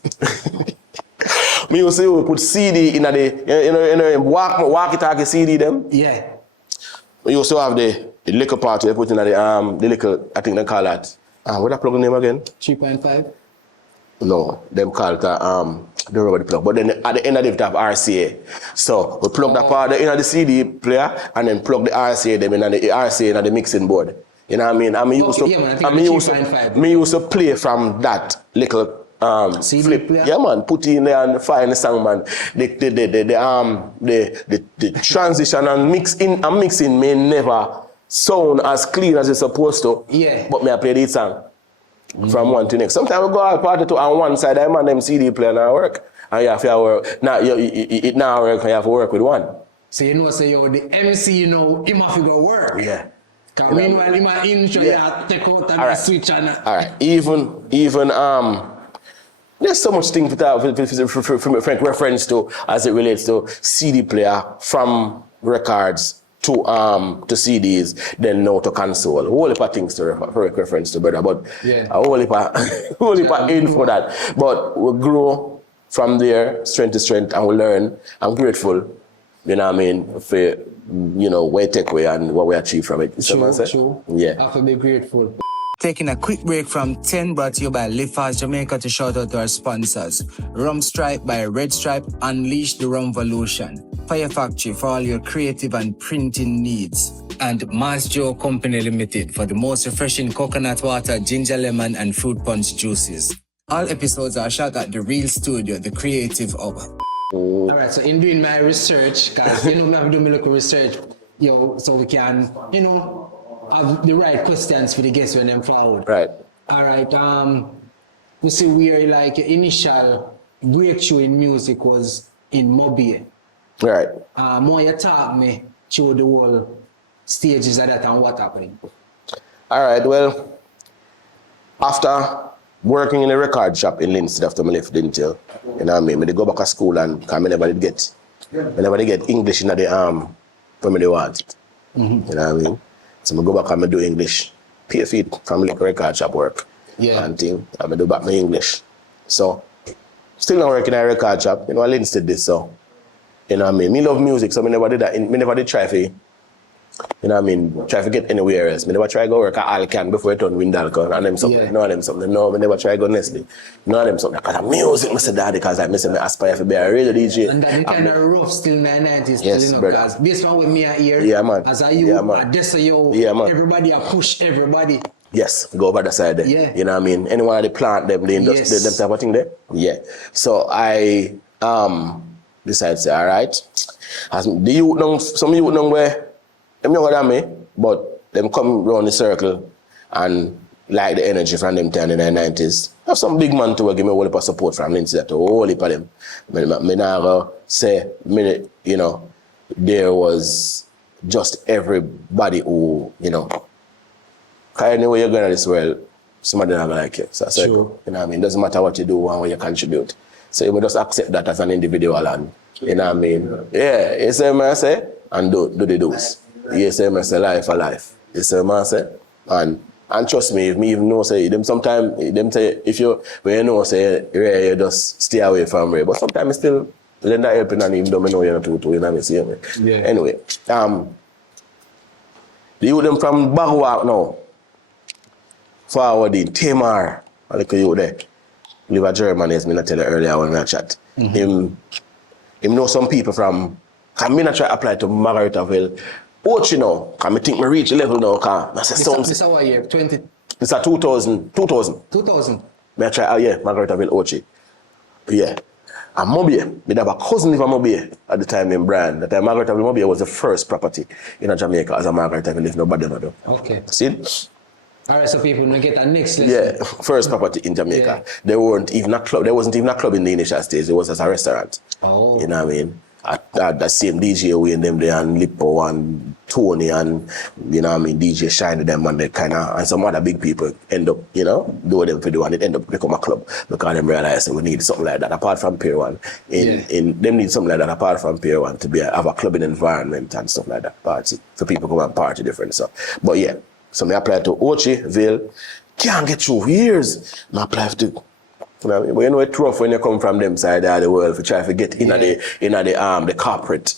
me used to put CD in the, walkie-talkie CD them. Yeah. We used to have the little part we put in the little, I think they call that. What that plug name again? 3.5? No, them call it don't remember the plug. But then at the end of it, have RCA. So we plug that part in the CD player and then plug the RCA them in the RCA in the mixing board. You know what I mean? Me used to play from that little CD flip. player? Yeah man, put it in there and find the song man. The transition and mixing may never sound as clean as it's supposed to. Yeah. But me I play the song from one to next. Sometimes we go out party to on one side, I'm on them CD player now work. And you have to work. Now it now work and you have to work with one. So you know say yo the MC, you know, him have to go work. Yeah. Cause meanwhile him a intro, you have to take out and switch and alright. Even there's so much thing from Frank reference to as it relates to CD player from records to CDs, then now to console. A whole heap of things to reference to, brother. But a whole heap of info that. But we grow from there, strength to strength, and we learn. I'm grateful, you know what I mean, for, you know, where take away and what we achieve from it. True. Yeah. I have to be grateful. Taking a quick break from 10 brought to you by LiveFast Jamaica to shout out to our sponsors. Rum Stripe by Red Stripe, unleash the Rumvolution. FYAH Factory for all your creative and printing needs. And JOE Company Ltd for the most refreshing coconut water, ginger lemon and fruit punch juices. All episodes are shot at the Real Studio, the creative hub. Alright, so in doing my research, because you know I have to do my local research, so we can, you know, have the right questions for the guests when them forward. Right. Alright, we see where like your initial breakthrough in music was in Mobile. Right. More you talk me through the whole stages of that and what happened. Alright, well, after working in a record shop in Linstead after I left Lintel, you know what I mean? I go back to school and I never did get English in the from the want it. You know what I mean? So I go back and I do English. Pay a fee from like record shop work. Yeah. And thing. And I do back my English. So still not working in a record shop. You know, I Linstead this so. You know what I mean? Me love music, so I never did that. I never did try for, you know what I mean, try to get anywhere else. I never try to go work at Alcan before I turn Windalco and them something. Yeah. You know them something. No, I never try to go Nestle. You know them something. Because music, I said daddy, because I aspire to be a radio DJ. And that kind of rough still in the 90s, yes, you know, brother. because this one with me here, yeah, man. as a youth, everybody a push everybody. Yes, go over the side there. Yeah. You know what I mean? Anyone they plant them, the industry, them type of thing there. Yeah. So I decided to say, all right. As the youth know, some youth know where them younger than me, but them come around the circle and like the energy from them time in the 90s. Have some big man to give me a whole heap of support from Linstead to a whole heap of them. Me now say, you know, there was just everybody who, you know, anyway you're going to this world, somebody not gonna like you. So I said, you know what I mean? Doesn't matter what you do and what you contribute. So you just accept that as an individual and, you know what I mean? Yeah, you say what I say, and do the do's. You say what I say, life for life. You say what I say, and trust me, if me even know, say, them sometimes, them say, if you, when you know, say, Ray, you just stay away from Ray. But sometimes I still lend that helping and even though I know you're not too, you know what I mean? Yeah. Anyway, the youth them from Bagua now, forward in Tamar, I look at you there. Live in Germany, as I tell you earlier when we chat. Him know some people from, because I try to apply to Margaritaville. Ochi now, because I think I reach a level now, because I say This is what year? 20? It's a 2000. 2000? I try, Margaritaville Ochi. Yeah. And Mobile, I have a cousin live in Mobile at the time named Brian. That time Margaritaville Mobile was the first property in Jamaica as a Margaritaville, if nobody knows. Okay. See? Alright, so people don't get that next lesson. Yeah, first property in Jamaica. There wasn't even a club in the initial stage. It was as a restaurant. Oh. You know what I mean? the same DJ way in them there and Lippo and Tony and you know what I mean DJ Shine them and they kinda and some other big people end up, you know, do them for do and it end up become a club because them realize that we need something like that apart from Pier 1. In them need something like that apart from Pier 1 to have a clubbing environment and stuff like that. Party for people come and party different stuff. But yeah, so me apply to Ochi, Ville, can't get through years. I apply to you know, but you know it's rough when you come from them side of the world to try to get in the corporate,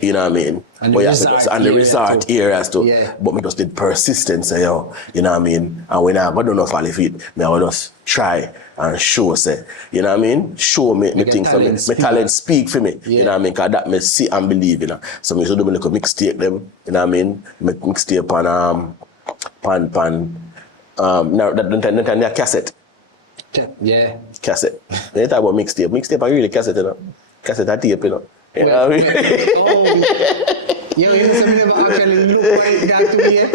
you know what I mean? And but the resort areas too. Yeah. But me just did persistence, yo, you know what I mean? And when I don't know if I feet, me I will just try and show, say, you know what I mean? Show me things for me. My talent speak for me, you know what I mean? Because that me see and believe, you know. So me should do like a mixtape them, you know what I mean? Mixtape now that cassette. Yeah. Cassette. When you talk about mixtape, mixtape are really cassette, you know. Cassette are tape, you know. You know what I mean? Yo, you know, never actually look like that to me.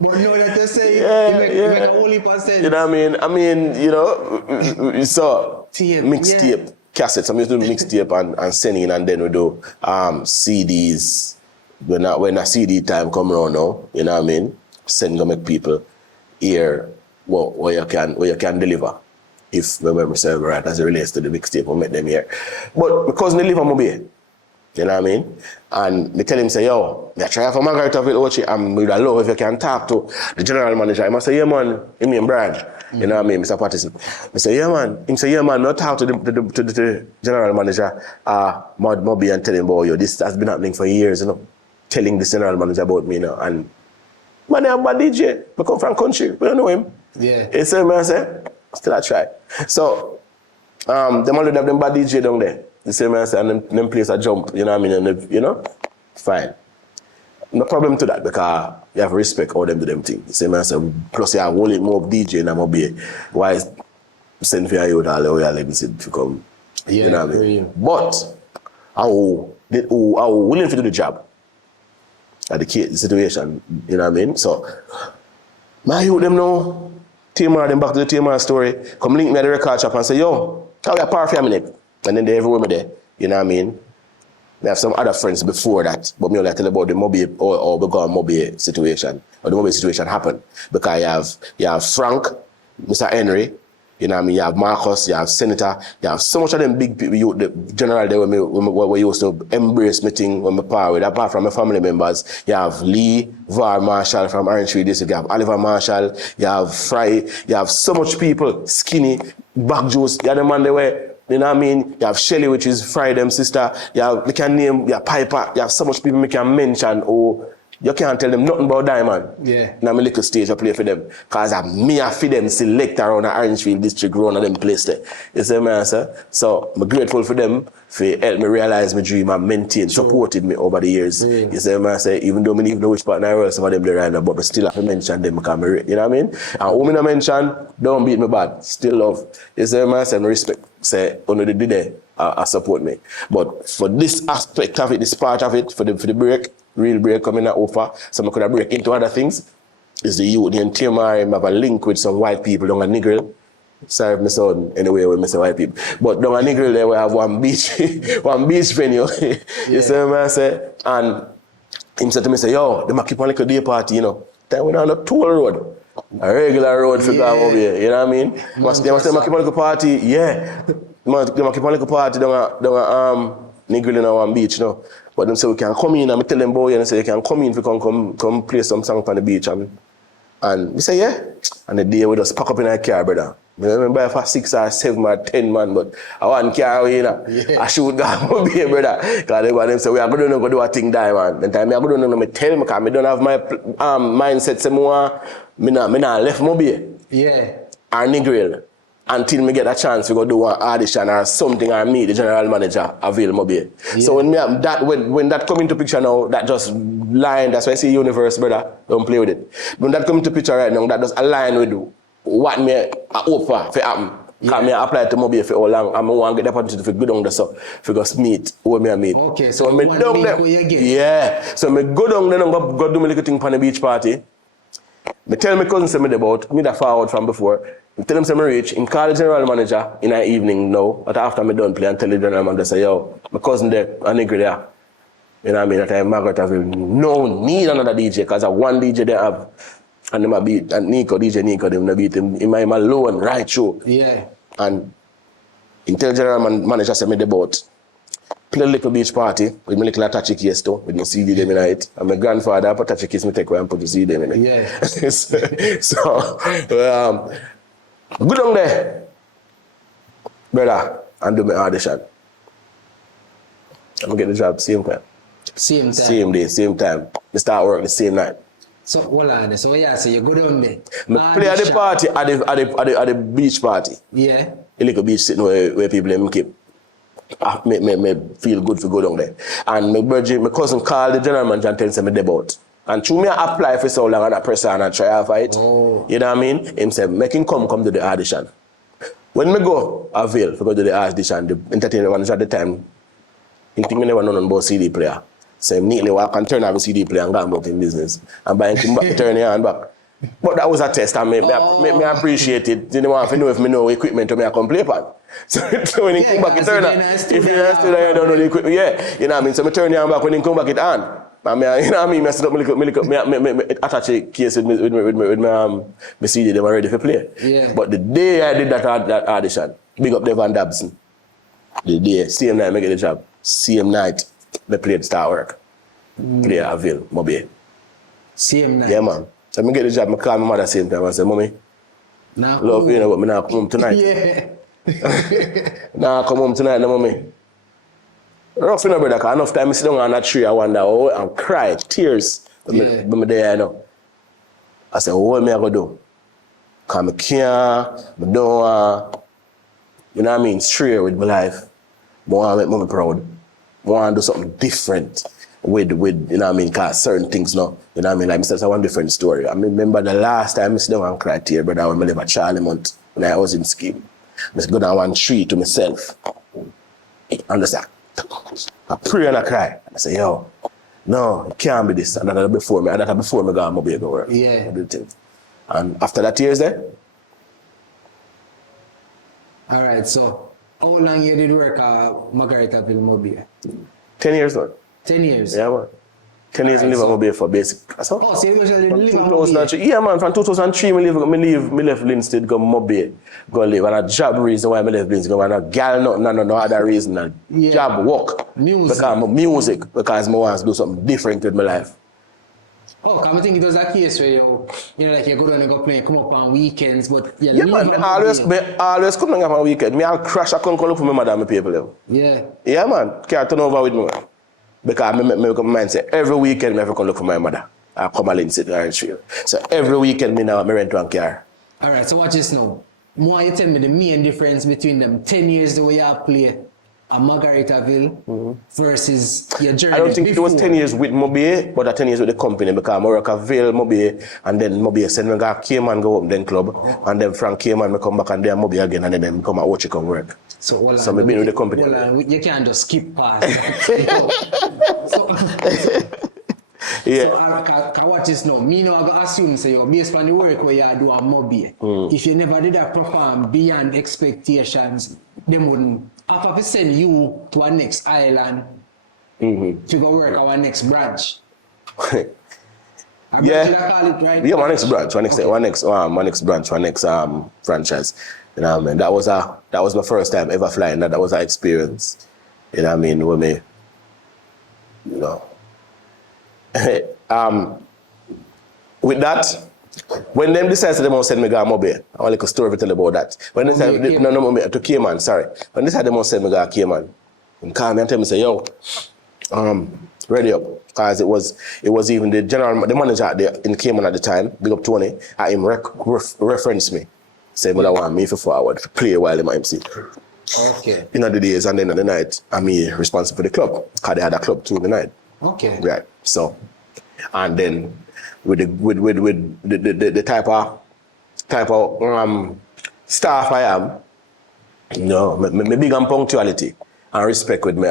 But know that you say you make a whole heap of sense. You know what I mean? I mean, you know, so mixtape, cassettes. I'm used to mixtape and sending and then we do CDs. When a CD time come around now, you know what I mean? Send to make people hear what you can deliver. If my memory serves right as it relates to the mixtape, we'll make them here. But because they live on Mobile, you know what I mean? And they tell him, say, yo, I try for Margaret of Ochi, and we'd love if you can talk to the general manager. I must say, yeah, man, him and Brad. You know what I mean, Mr. Patterson. I say, yeah, man. Him say, yeah, man, not talk to the general manager, Mobile, and tell him about you. This has been happening for years, you know, telling the general manager about me, you know. And man, I'm a DJ. I come from country. We don't know him. Yeah. He said, man, I say, still I try. So, them already have them bad DJ down there. The same man say, and them place a jump, you know what I mean? And you know, fine. No problem to that because you have respect all them to them things. The same man say, plus you have only more DJ and I'm be why send for you all the way to come. Yeah, you know what I mean? But I will willing to do the job at the situation, you know what I mean? So my youth them know Tamar, them back to the Tamar story, come link me at the record shop and say, yo, how we a par for a minute? And then they everywhere me there, you know what I mean? We have some other friends before that, but me only tell about the Mobile or the Mobile situation, or the Mobile situation happened. Because you have Frank, Mr. Henry, you know what I mean? You have Marcus, you have Senator, you have so much of them big people, the general there when we used to embrace me thing when we part with, apart from my family members. You have Lee, Var Marshall from Orange Tree District, you have Oliver Marshall, you have Fry, you have so much people, Skinny, Back Juice, you have the man they were, you know what I mean? You have Shelly, which is Fry, them sister, you have, we can name, you have Piper, you have so much people we can mention, you can't tell them nothing about Dymond. Yeah. Now my little stage I play for them. Cause me I feed them select around the Orangefield district around them place there. You see my answer? So I'm grateful for them for help me realize my dream and maintain, supported me over the years. Yeah. You see my answer? Even though I don't know which partner I was, some of them they right now, but I still have to mention them because you know what I mean? And who me mention, don't beat me bad. Still love. You see my answer? I respect. Say, only they did there, support me. But for this aspect of it, this part of it, for the break, real break coming at offer, so I could have break into other things, is the youth and Tamar have a link with some white people down at Negril. Sorry if I sound anyway when I say white people. But down at Negril there we have one beach venue. You see what I say? And him said to me, say, yo, they might keep on like a day party, you know. Then we on a toll road. A regular road for go over here, you know what I mean? They must keep on like a party, yeah. They must keep on like a party down at Negril in one beach, you know. But them say we can come in and I tell them boy and say you can come in if you come play some song on the beach and we say yeah. And the day we just pack up in our car, brother. I remember for 6 or 7 or 10 man, but I want car away, you know. Yeah. I shoot down my beer, brother. Because they want them say we are going to go do a thing Dymond. Then time I go to tell me because I don't have my mindset say more. Me not left my beer. Yeah. Or Negril. Until me get a chance to go do an audition or something or meet the general manager avail Mobile. Yeah. So when that come into picture now, that just line, that's why I say universe, brother, don't play with it. When that come into picture right now, that just align with what me hope for happen. Because me apply to Mobile for all long, and I want to get the opportunity to go down there so for go meet who me meet. Okay, so me down there. Yeah. So me go down there and go do my little thing on the beach party. Me tell my cousin say me about me that forward from before. Me tell him say me reach. Him call the general manager in the evening now. But after me done play and tell the general manager say, yo, my cousin there, a nigga there. You know what I mean? That time Margaret have no need another DJ because I one DJ they have. And them a beat and DJ Nico, them beat him alone, right show. Yeah. And tell general manager say me the boat. Play a little beach party with my little attache case too, with my CD them in it. And my grandfather put attache case me take away and put the CD them in it. Yeah. So good on there, brother, and do my audition. I'm gonna get the job same time. Same time. Same day, same time. We start work the same night. So hold on. So yeah, so you go down there. I play at the party at the beach party. Yeah. A little beach sitting where people them keep. Me feel good for go down there. And my cousin called the general manager and tell me about. And through me I apply for so long and I press on and try for it. Oh. You know what I mean? Him say, make him come to the audition. When me go avail to go to the audition, the entertainment manager at the time, he think me never know about CD player. So I neatly walk and turn off the CD player and go about in business. And by him back, turn your hand back. But that was a test and me appreciate it. You know, if you know if me know equipment to me I come play upon. So when he come back, he turn on. If you don't know the equipment, yeah. You know what I mean? So I turn your hand back when he come back it on. And you know what I mean? I set up me attach a case with my CD, they were ready for play. Yeah. But the day I did that audition, big up Devon Dobson. The day, same night I get the job. Same night, I played Star Work. Play Avil, Mobile. Same night. Yeah, man. So I get the job, I call my mother same time. I say, Mommy, Now, love you know, but I now come home tonight. Yeah. Now I come home tonight, no, Mommy. Rough, you know, brother, because enough time I sit down on that tree, I wonder, and cry, tears. Yeah. But me there, you know. I said, what am I going to do? Because I can't, I don't want, you know what I mean, stray with my life. I want to make mommy proud. I want to do something different with you know what I mean, because certain things now, you know what I mean, like I said, one different story. I remember the last time I sit down and cried here, brother, when I live at Charlie Mount, when I was in scheme. I go down one tree to myself. And I say, I pray and I cry. I say, yo, no, it can't be this. And that before me go on my baby go work. Yeah. And after that years there. All right, so how long you did work at Margaritaville Mobile? 10 years now. 10 years? Yeah, man. 10 years in Liverpool for basic. That's all. Oh, so you usually From live 2003. Yeah, man. From 2003, me left Linstead, go Mobile, go live. And a job reason why I left Linstead, go and a girl, no other reason. Yeah. Job, work. Music. Because I want to do something different with my life. Oh, I think it was a case where you know, like you go down and go play, come up on weekends, but you Yeah, leave man. on always come down on weekend. Me, I'll crash, I can't call up for my mother and my people. Level. Yeah. Yeah, man. Can't turn over with me. Because I make my mind say, every weekend I have to look for my mother. I come and sit there and chill. So every weekend me now I rent one car. All right, so watch this now. More you tell me the main difference between them 10 years the way you play at Margaritaville versus your journey. I don't think before. it was 10 years with Mobile, but 10 years with the company because I work at Vale, Mobile, and then Mobile send me to Cayman go up then club, and then from Cayman I come back and then Mobile again, and then come at Ochi come work. So I've been with the company. You can't just skip past. Yeah. So I watch this now. Me now I go assume say you based on the work where you do a Mobile. If you never did that perform beyond expectations, they wouldn't have to send you to our next island to go work our next branch. Yeah. Call it, right? Yeah, my next branch, my next branch, my next franchise. You know what I mean? That was my first time ever flying. That was an experience. You know what I mean? With me, you know. With that, when them decided they must send me to Mobile, I want like a story to tell about that. When they said to Cayman, sorry. When they said they must send me to Cayman, and call me and tell me say, yo, ready up. Because it was even the manager there in Cayman at the time, big up Tony, I him referenced me. Say, but I want me for forward, to play while in my MC. Okay. In the days and then at the night, I'm me responsible for the club. Because they had a club too in the night. Okay. Right. So, and then with the type of staff I am, you know, me big on punctuality. and respect with me.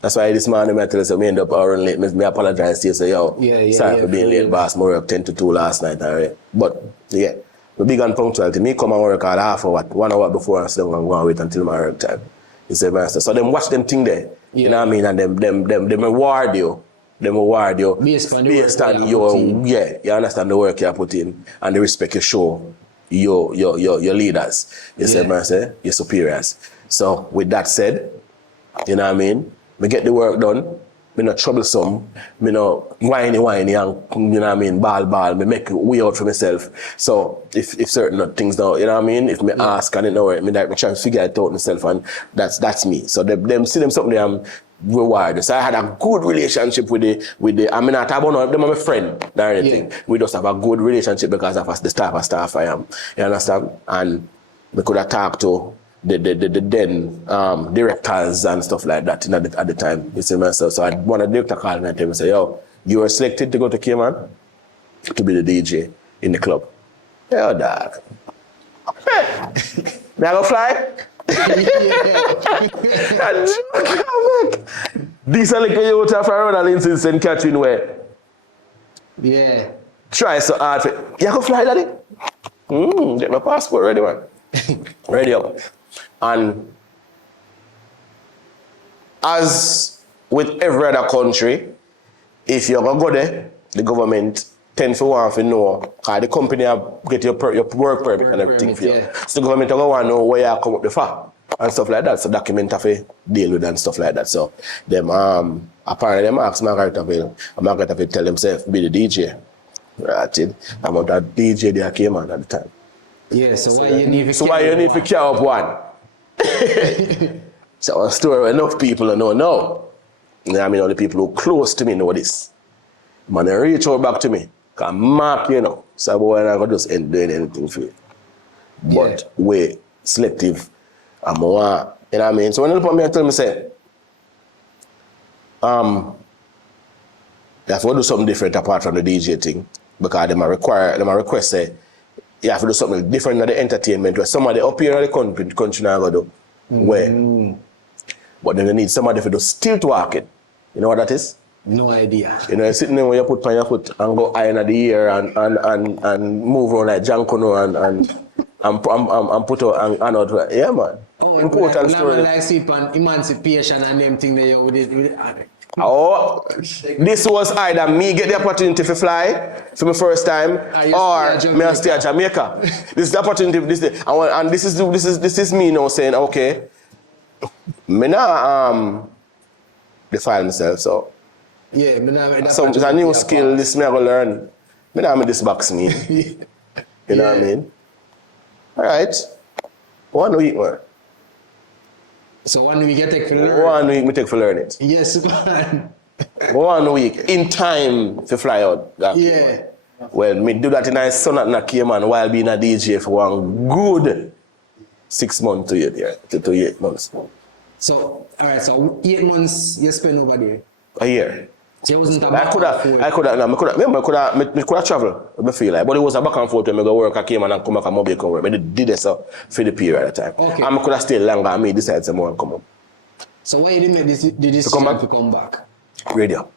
That's why this morning I tell you, so me end up running late. Me apologize to you, say, yo, sorry for being late, boss. I work 10 to 2 last night. Already. But, yeah, we're big on punctuality. Me come and work at half hour, 1 hour before and still go and wait until my work time. You say, master. So them watch them thing there. You know what I mean? And them reward you. Them reward you based on your, you understand the work you put in and the respect you show your leaders. You say, master, your superiors. So with that said, you know what I mean? Me get the work done. Me not troublesome. Me not whiny and, you know what I mean, ball. Me make way out for myself. So if certain things don't, you know what I mean? If me ask and it don't work, me try to figure it out myself, and that's me. So them see them something I'm rewarded. So I had a good relationship with the I mean, not about them are my friend or anything. We just have a good relationship because of the type of staff I am. You understand? And we could have talked to the then directors and stuff like that at the time. You see myself. So I had one of the director called me and tell me, say, yo, you were selected to go to Cayman to be the DJ in the club. Yo, dog. May I go fly? This is like a youth from Ronald in St. Catherine way. Yeah. Try so hard. You go fly, daddy? Get my passport ready, man. Ready up. And as with every other country, if you're gonna go there, the government tend for one to know, because the company have get your work permit and everything for you. Yeah. So the government will want to know where you come up the far and stuff like that. So document have to deal with and stuff like that. So them apparently them ask Margaretaville, and Margaretaville tell themselves be the DJ. Right? I'm out that DJ there came on at the time. Yeah, so why you need to carry up one? So a story where enough people know. You know, I mean, all the people who close to me know this. Man, they reach out back to me. Because Mark, you know, so boy, I'm not going to just end doing anything for you. But we're selective and more, you know what I mean? So when they look at me and tell me, say, you have to do something different apart from the DJ thing. Because they might request, say, you have to do something different in the entertainment where somebody up here in the country now go do. Where? But then they need somebody to do stilt walking. You know what that is? No idea. You know, you're sitting there where you put on your foot and go high in the air and move around like Jankono and put out and out. Yeah, man. Oh, important story. Like sleep on emancipation and them thing that you with Oh, this was either me get the opportunity to fly for my first time, or me stay at Jamaica. This is the opportunity. And this is me now saying, okay, me now defile myself. So yeah, so it's a new skill. This me I go learn. Me now this box me. You know what I mean? All right. 1 week, man. So 1 week you take for learn? 1 week me take for learn it. Yes, man. 1 week in time to fly out. Yeah. Well, me do that in a sun at Cayman while being a DJ for one good 6 months to 8 months. So, all right, so 8 months you spend over there? A year. So it wasn't I could have traveled, I feel like, but it was a back and forth when I go work, I came and come back and mobile come work. But I did this for the period at the time. Okay. And I could have stayed longer and me decide some more and come up. So why did you make this decision to come back? Radio.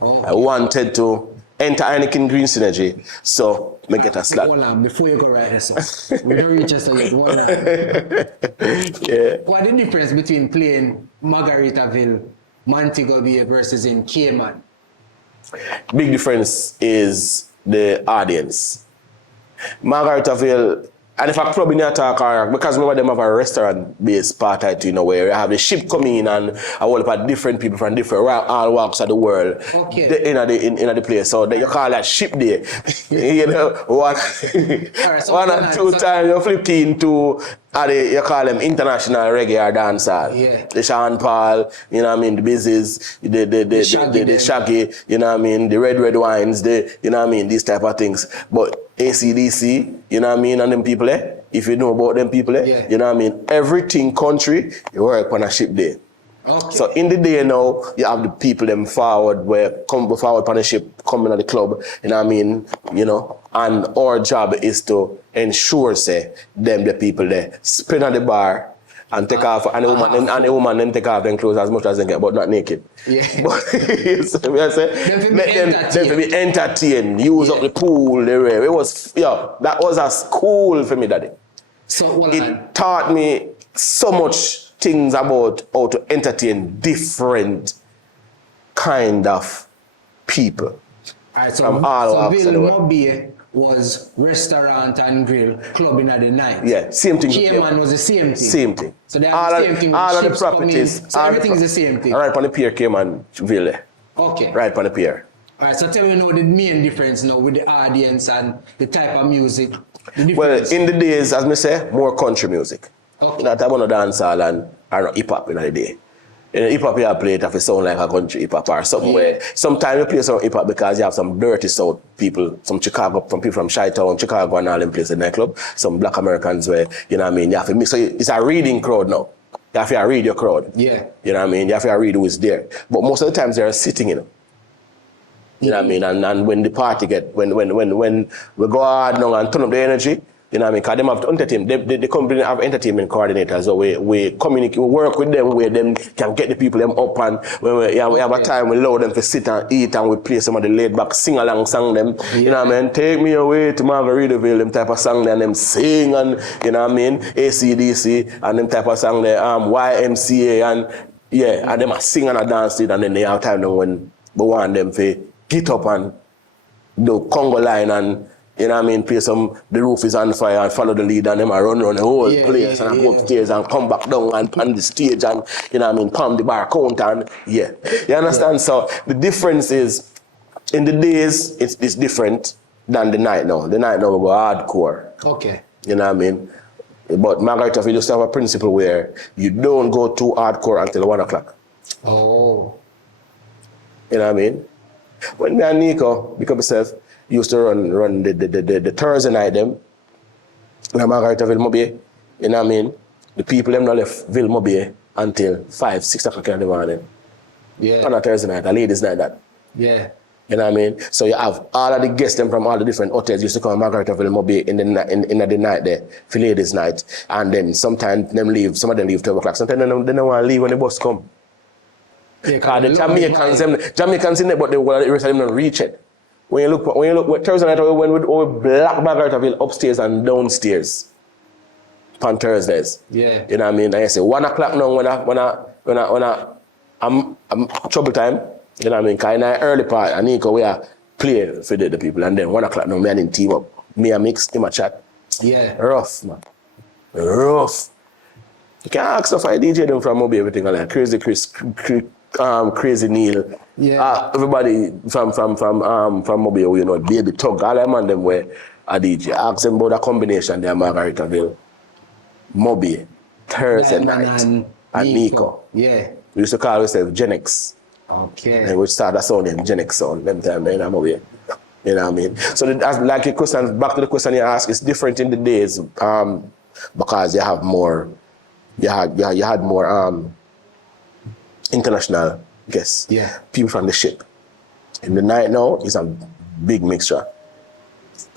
Oh. I wanted to enter Heineken Green Synergy, so I get a slot. Hold on, before you go right here, so we don't reach us yet. Hold on. Yeah. What's the difference between playing Margaritaville, Montego Bay versus in Cayman? Big difference is the audience. Margaritaville, and if I club in attack, because remember them have a restaurant-based part of it, you know, where you have the ship coming in and a whole lot of different people from different all walks of the world. Okay. In the place, so you call that ship day. You know, one or two times you flip into you call them international reggae or dancehall. Yeah. The Sean Paul, you know what I mean, the Bizzies, the Shaggy, you know what I mean, the red wines, you know what I mean, these type of things. But ACDC, you know what I mean, and them people if you know about them people you know what I mean, everything country, you work on a ship day. Okay. So in the day now, you have the people them forward come forward on the ship, coming at the club, you know what I mean, you know, and our job is to ensure say the people there spin at the bar and take off, and the woman then take off them clothes as much as they get, but not naked. Yeah. But so we say, let them be entertained, use up the pool, the rave. It was, that was as cool for me, daddy. So it taught me so much things about how to entertain different kind of people. Alright, so from all walks of the world. Mobile was restaurant and grill, clubbing at the night. Yeah, same thing. Cayman was the same thing. Same thing. So they have the same thing with all of the ships properties. coming. So everything is the same thing. Right on the pier, Caymanville there. Okay. Right on the pier. Alright, so tell me now the main difference now with the audience and the type of music. Well, in the days, as me say, more country music. Okay. Not I want to dance hall and hip hop in the day. In hip hop, you play it if it sound like a country hip hop or something where sometimes you play some hip hop because you have some dirty South people, some Chicago, some people from Chi-Town, Chicago and all them places in the nightclub, some black Americans where, you know what I mean, you have to mix. So it's a reading crowd now. You have to read your crowd. Yeah. You know what I mean? You have to read who is there. But most of the times they're sitting, you know. You know what I mean? And when the party when we go hard now and turn up the energy, you know what I mean? Because them have to entertain. The company have entertainment coordinators. So we communicate, we work with them where them can get the people them up, and when we have a time we allow them to sit and eat and we play some of the laid back sing along song them. Yeah. You know what I mean? Take me away to Margaritaville, them type of song there, and them sing and you know what I mean? ACDC and them type of song there, YMCA and them a sing and a dance it, and then they have time when we want them to get up and do Congo line and you know what I mean, play some The Roof Is On Fire and follow the lead and them a run around the whole place and go upstairs and come back down and on the stage and you know what I mean, palm the bar count and you understand? So the difference is in the days it's different than the night now. The night now we go hardcore. Okay. You know what I mean? But Margaritaville just have a principle where you don't go too hardcore until 1 o'clock. Oh. You know what I mean? When me and Nico, because myself, used to run the Thursday night them in Margaritaville Mobile, you know what I mean? The people them not left Ville Mobile until 5, 6 o'clock in the morning. Yeah. On a Thursday night, a ladies night that. Yeah. You know what I mean? So you have all of the guests them from all the different hotels used to come to Margaritaville Mobile in the night there, for ladies night. And then sometimes them leave, some of them leave 12 o'clock. Sometimes they don't want to leave when the bus come. Because the Jamaicans in there, but the rest of them don't reach it. When you look Thursday night, when we black Margaritaville upstairs and downstairs on Thursdays. Yeah. You know what I mean? And you say 1 o'clock now when I'm trouble time. You know what I mean? Because in the early part, I need to we are play for the people, and then 1 o'clock now, me and him team up. Me and mix, him a chat. Yeah. Rough, man. Rough. You can ask if I DJ them from Mobile, everything like Crazy Chris, Crazy Neil. Yeah. Everybody from Mobile, you know, Baby Tug, all them and them were a DJ. Ask them about the combination there, Margaritaville, Mobile, Thursday night, and Nico. Yeah. We used to call ourselves Gen X. Okay. And we started a sound named Gen X sound, them time in Mobile. You know what I mean? So like your question, back to the question you asked, it's different in the days because you have more, you had more international guests. Yeah. People from the ship. In the night now, it's a big mixture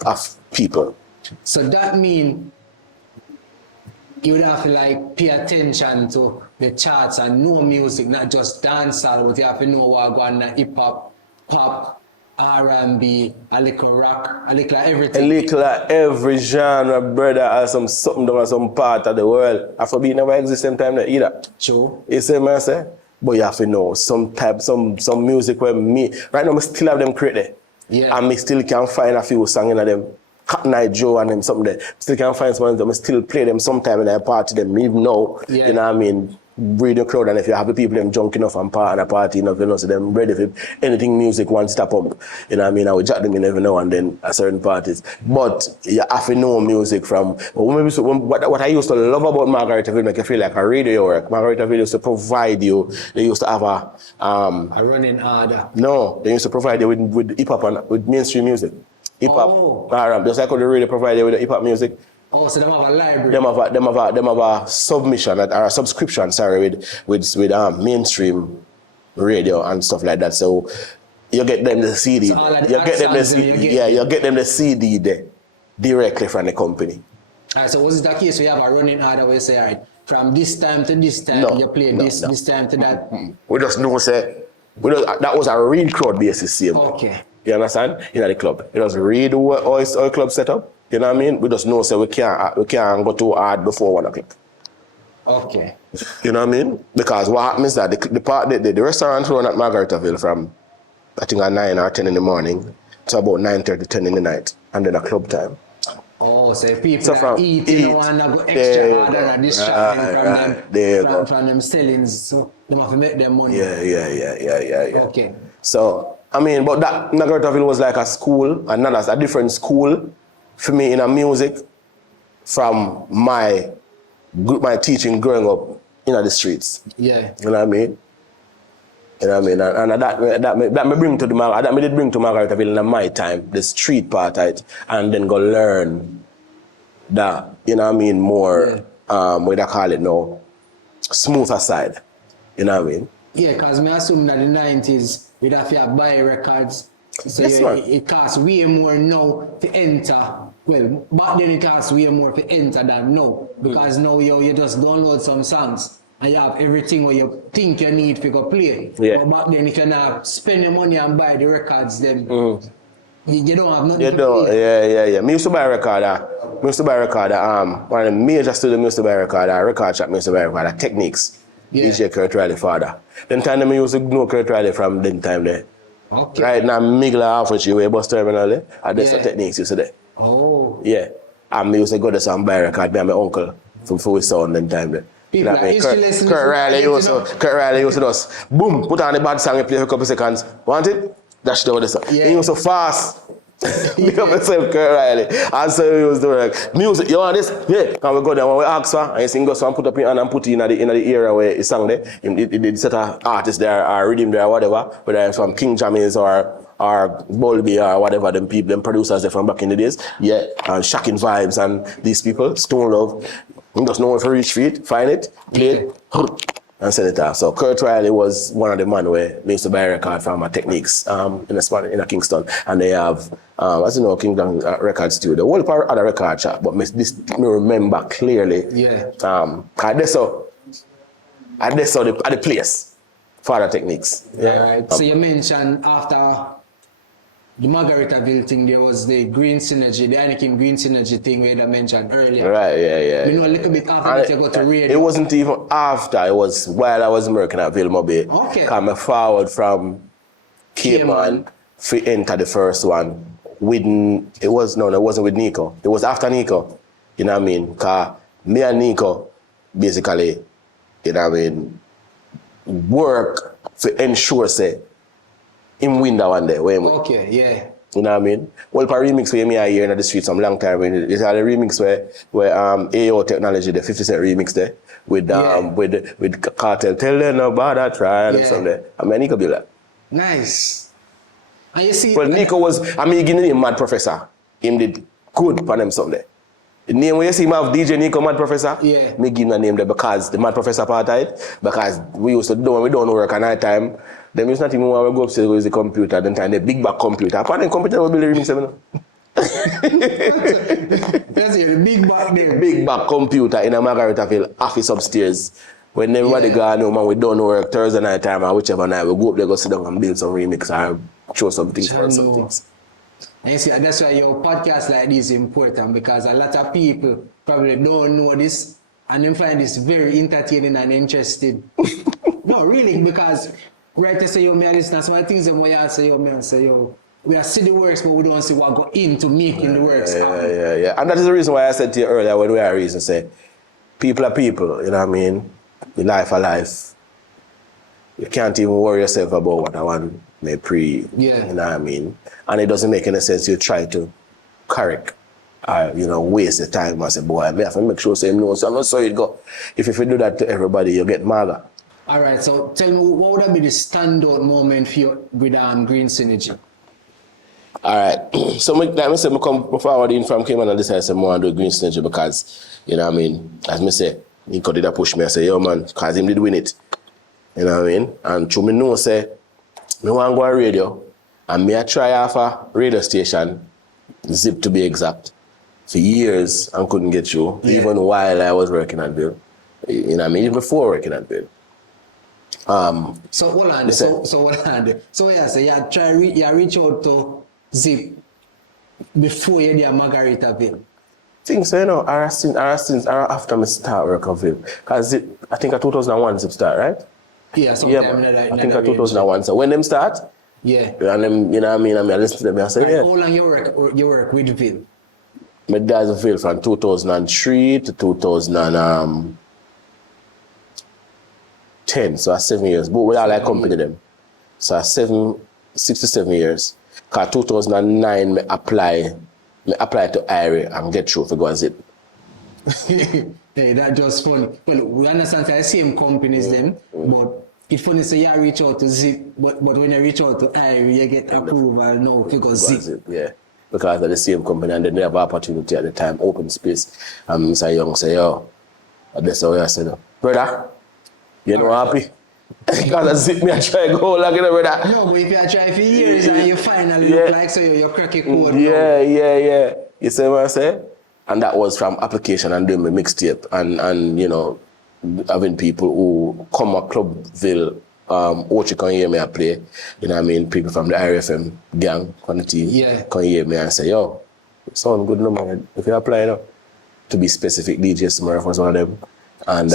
of people. So that means you would have to like pay attention to the charts and know music, not just dancehall, but you have to know what going on, hip hop, pop, R&B, a little rock, a little everything. A little every genre, brother, has something down some part of the world. Afrobeat never exists same time either. True. You see what I say? But you have to know some music where me, right now I still have them created. Yeah. And me still can find a few songs in them. Cotton Eye Joe and them something there. Still can find some of them, still play them sometime in a party them, even know, you know what I mean? Breed the crowd, and if you have the people them drunk enough and part and a party enough, you know, so them ready for anything music one step up. You know what I mean? I would jack them in every now and then at certain parties. But you have to know music from what I used to love about Margaritaville make you feel like a radio work. Margaritaville used to provide you, they used to have a running order. No, they used to provide you with hip hop and with mainstream music. Hip hop, just like how they really provide you with the hip hop music. Oh, so them have a library. Them have a submission or a subscription, with mainstream radio and stuff like that. So you get them the CD. So all of the you get them the CD there directly from the company. Alright, so was it the case we have a running order where you say, alright, from this time to this time, No, you play no, this, no. this time to that. We just know say that was a real crowd basis same. Okay. You understand? In the club. It was read our club set up. You know what I mean? We just know say we can't go too hard before 1 o'clock. Okay. You know what I mean? Because what happens is that the restaurant run at Margaritaville from I think at 9 or 10 in the morning to about 9:30, 10 in the night, and then a club time. Oh, so if people So that from eat, eat, you want to go there you extra hard go. and distract them There you go. from them sellings, so they have to make their money. Yeah. Okay. So, I mean, but that Margaritaville was like a school, a different school for me in a music from my teaching growing up in the streets. Yeah. You know what I mean? You know what I mean? And that me bring to that me did bring to Margaritaville in my time, the street part of it, and then go learn that, you know what I mean, more, what I call it now, smoother side. You know what I mean? Yeah, because I assume that in the 90s, we'd have to buy records. So Yes, man. it costs way more now to enter. Well, back then it costs way more to enter than now. Because now you just download some songs and you have everything what you think you need to go play. Yeah. But back then you can spend the money and buy the records then. You don't have nothing You to know, play. yeah. Me used to buy a recorder. One of the major studios me used to buy a recorder, record shop me used to buy a recorder, Techniques. Yeah. DJ Kurt Riley father. Then time me used to know Kurt Riley from then time there. Okay. Right now, Mickel halfway way bus terminal there. And that's the Yeah. Techniques used to there. Oh. Yeah. And me used to go there and buy a record, me and my uncle for his son then time there. People You know what I that mean? used to listen to Kurt Riley used to just boom, put on the bad song, you play for a couple seconds. Want it? Dash it over the song. Yeah. He was so fast. Pick up myself, Kurt Riley. And so he was doing like, music, you want this? Yeah. And we go there when we ask for, and he sing us and put up in and put in the era where he sang there. He did set of artists there or rhythm there or whatever, whether it's from King Jammys or Bulby or whatever, them people, them producers there from back in the days. Yeah, and Shocking Vibes and these people, Stone Love. He just know if you reach feet, find it, play it, and send it off. So Kurt Riley was one of the men where we used to buy a record from Techniques in a spot in a Kingston. And they have, as you know, Kingston Record Studio. One part other record shop, but this me remember clearly. Yeah. At the place for the Techniques. Yeah. Alright. So you mentioned after the Margaritaville thing, there was the Green Synergy, the Anakin Green Synergy thing we had mentioned earlier. Right, yeah. You know, a little bit after that you go to radio. It wasn't even after, it was while I was working at Vilma Bay. Okay. Come forward from Cayman to enter the first one. It wasn't with Nico. It was after Nico. You know what I mean? Because me and Nico basically, you know what I mean, work to ensure say him win that one day. Okay, yeah. You know what I mean? Well, for remix where me I hear in the street some long time. It's a remix where AO Technology, the 50 Cent remix there with Cartel. Tell them about that trial and something there. I mean, Nico be like. Nice. And you see, Well, Nico was, give him Mad Professor. Him did good for them something. The name where you see him have DJ Nico Mad Professor, Yeah. me give him the name there because the Mad Professor part of it, because we used to do when we don't work at night time, them used not even want to go upstairs with the computer, then time the big back computer. Upon the computer will be the remix, you know. that's it, the big back there. Big back computer in a Margaritaville office upstairs. When everybody go home and we don't work Thursday night time or whichever night, we go up there, go sit down and build some remix or show some things for some things. And you see, that's why your podcast like this is important, because a lot of people probably don't know this and they find this very entertaining and interesting. No, really, because right to say, yo, me and listen to some of the things that we say, yo, me and say, yo, we are see the works, but we don't see what go into making the works. Yeah. And that is the reason why I said to you earlier when we are reason say, people are people, you know what I mean? The life are life. You can't even worry yourself about what I want may pre, you know what I mean? And it doesn't make any sense you try to correct or, waste the time and say, boy, I have to make sure say no, so I'm not sorry it go. If you do that to everybody, you get maga. All right, so tell me, what would be the standout moment for you with Green Synergy? All right, so like I said, I come forward in from Cayman and decided to want to do Green Synergy because, you know what I mean, as I say, he could did push me and say, yo man, because him did win it. You know what I mean? And to me know say, me want to go on radio, and me I try off a radio station, Zip to be exact, for years and couldn't get through, even while I was working at Bill. You know what I mean? Even before working at Bill. So hold on. So hold on. So yeah, so you reach out to Zip before you did Margaritaville. Think so, you know, after I start work of Ville. Because I think at 2001 Zip start, right? Yeah, sometime I think at 2001. So when them start, yeah. And them, you know what I mean? I listen to them and I say, Right, yeah. how long you work with Ville? My dad's with Ville from 2003 to 2010. So that's 7 years. But we all like company them. So that's 6 to 7 years. Because 2009, I apply to IRI and get through for go and Zip. Hey, that just fun. Well, we understand the same companies them, but it's funny so you reach out to Zip, but when you reach out to IRI, you get approval now if you go Zip. Yeah. Because of the same company and they have opportunity at the time, open space. Mr. Young say, yo, that's how I said, brother, you know happy? Because I Zip me and try to go like, you know, brother. No, but if you try for years and you finally look like so you're cracky code. Yeah. You see what I say? And that was from application and doing my mixtape and you know, having people who come at Clubville, Ochi can hear me I play, you know what I mean? People from the RFM gang on the team can hear me and say, yo, sound good no man. If you apply now, to be specific, DJ Smurf was one of them. And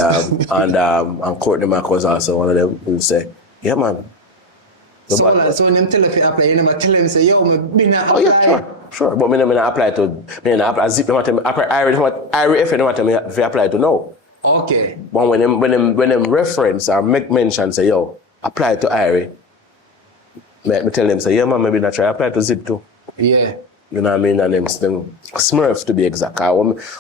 Courtney Mack was also one of them who say, yeah man. So when them tell if you apply, you never tell them say, yo, me been apply. Oh yeah, sure. But me not apply to Zip them Irish if you apply to no. Okay. But when them reference or make mention say, yo, apply to IRI, me tell them say, yeah man, maybe not try apply to Zip too. Yeah. You know what I mean? And them Smurfs to be exact.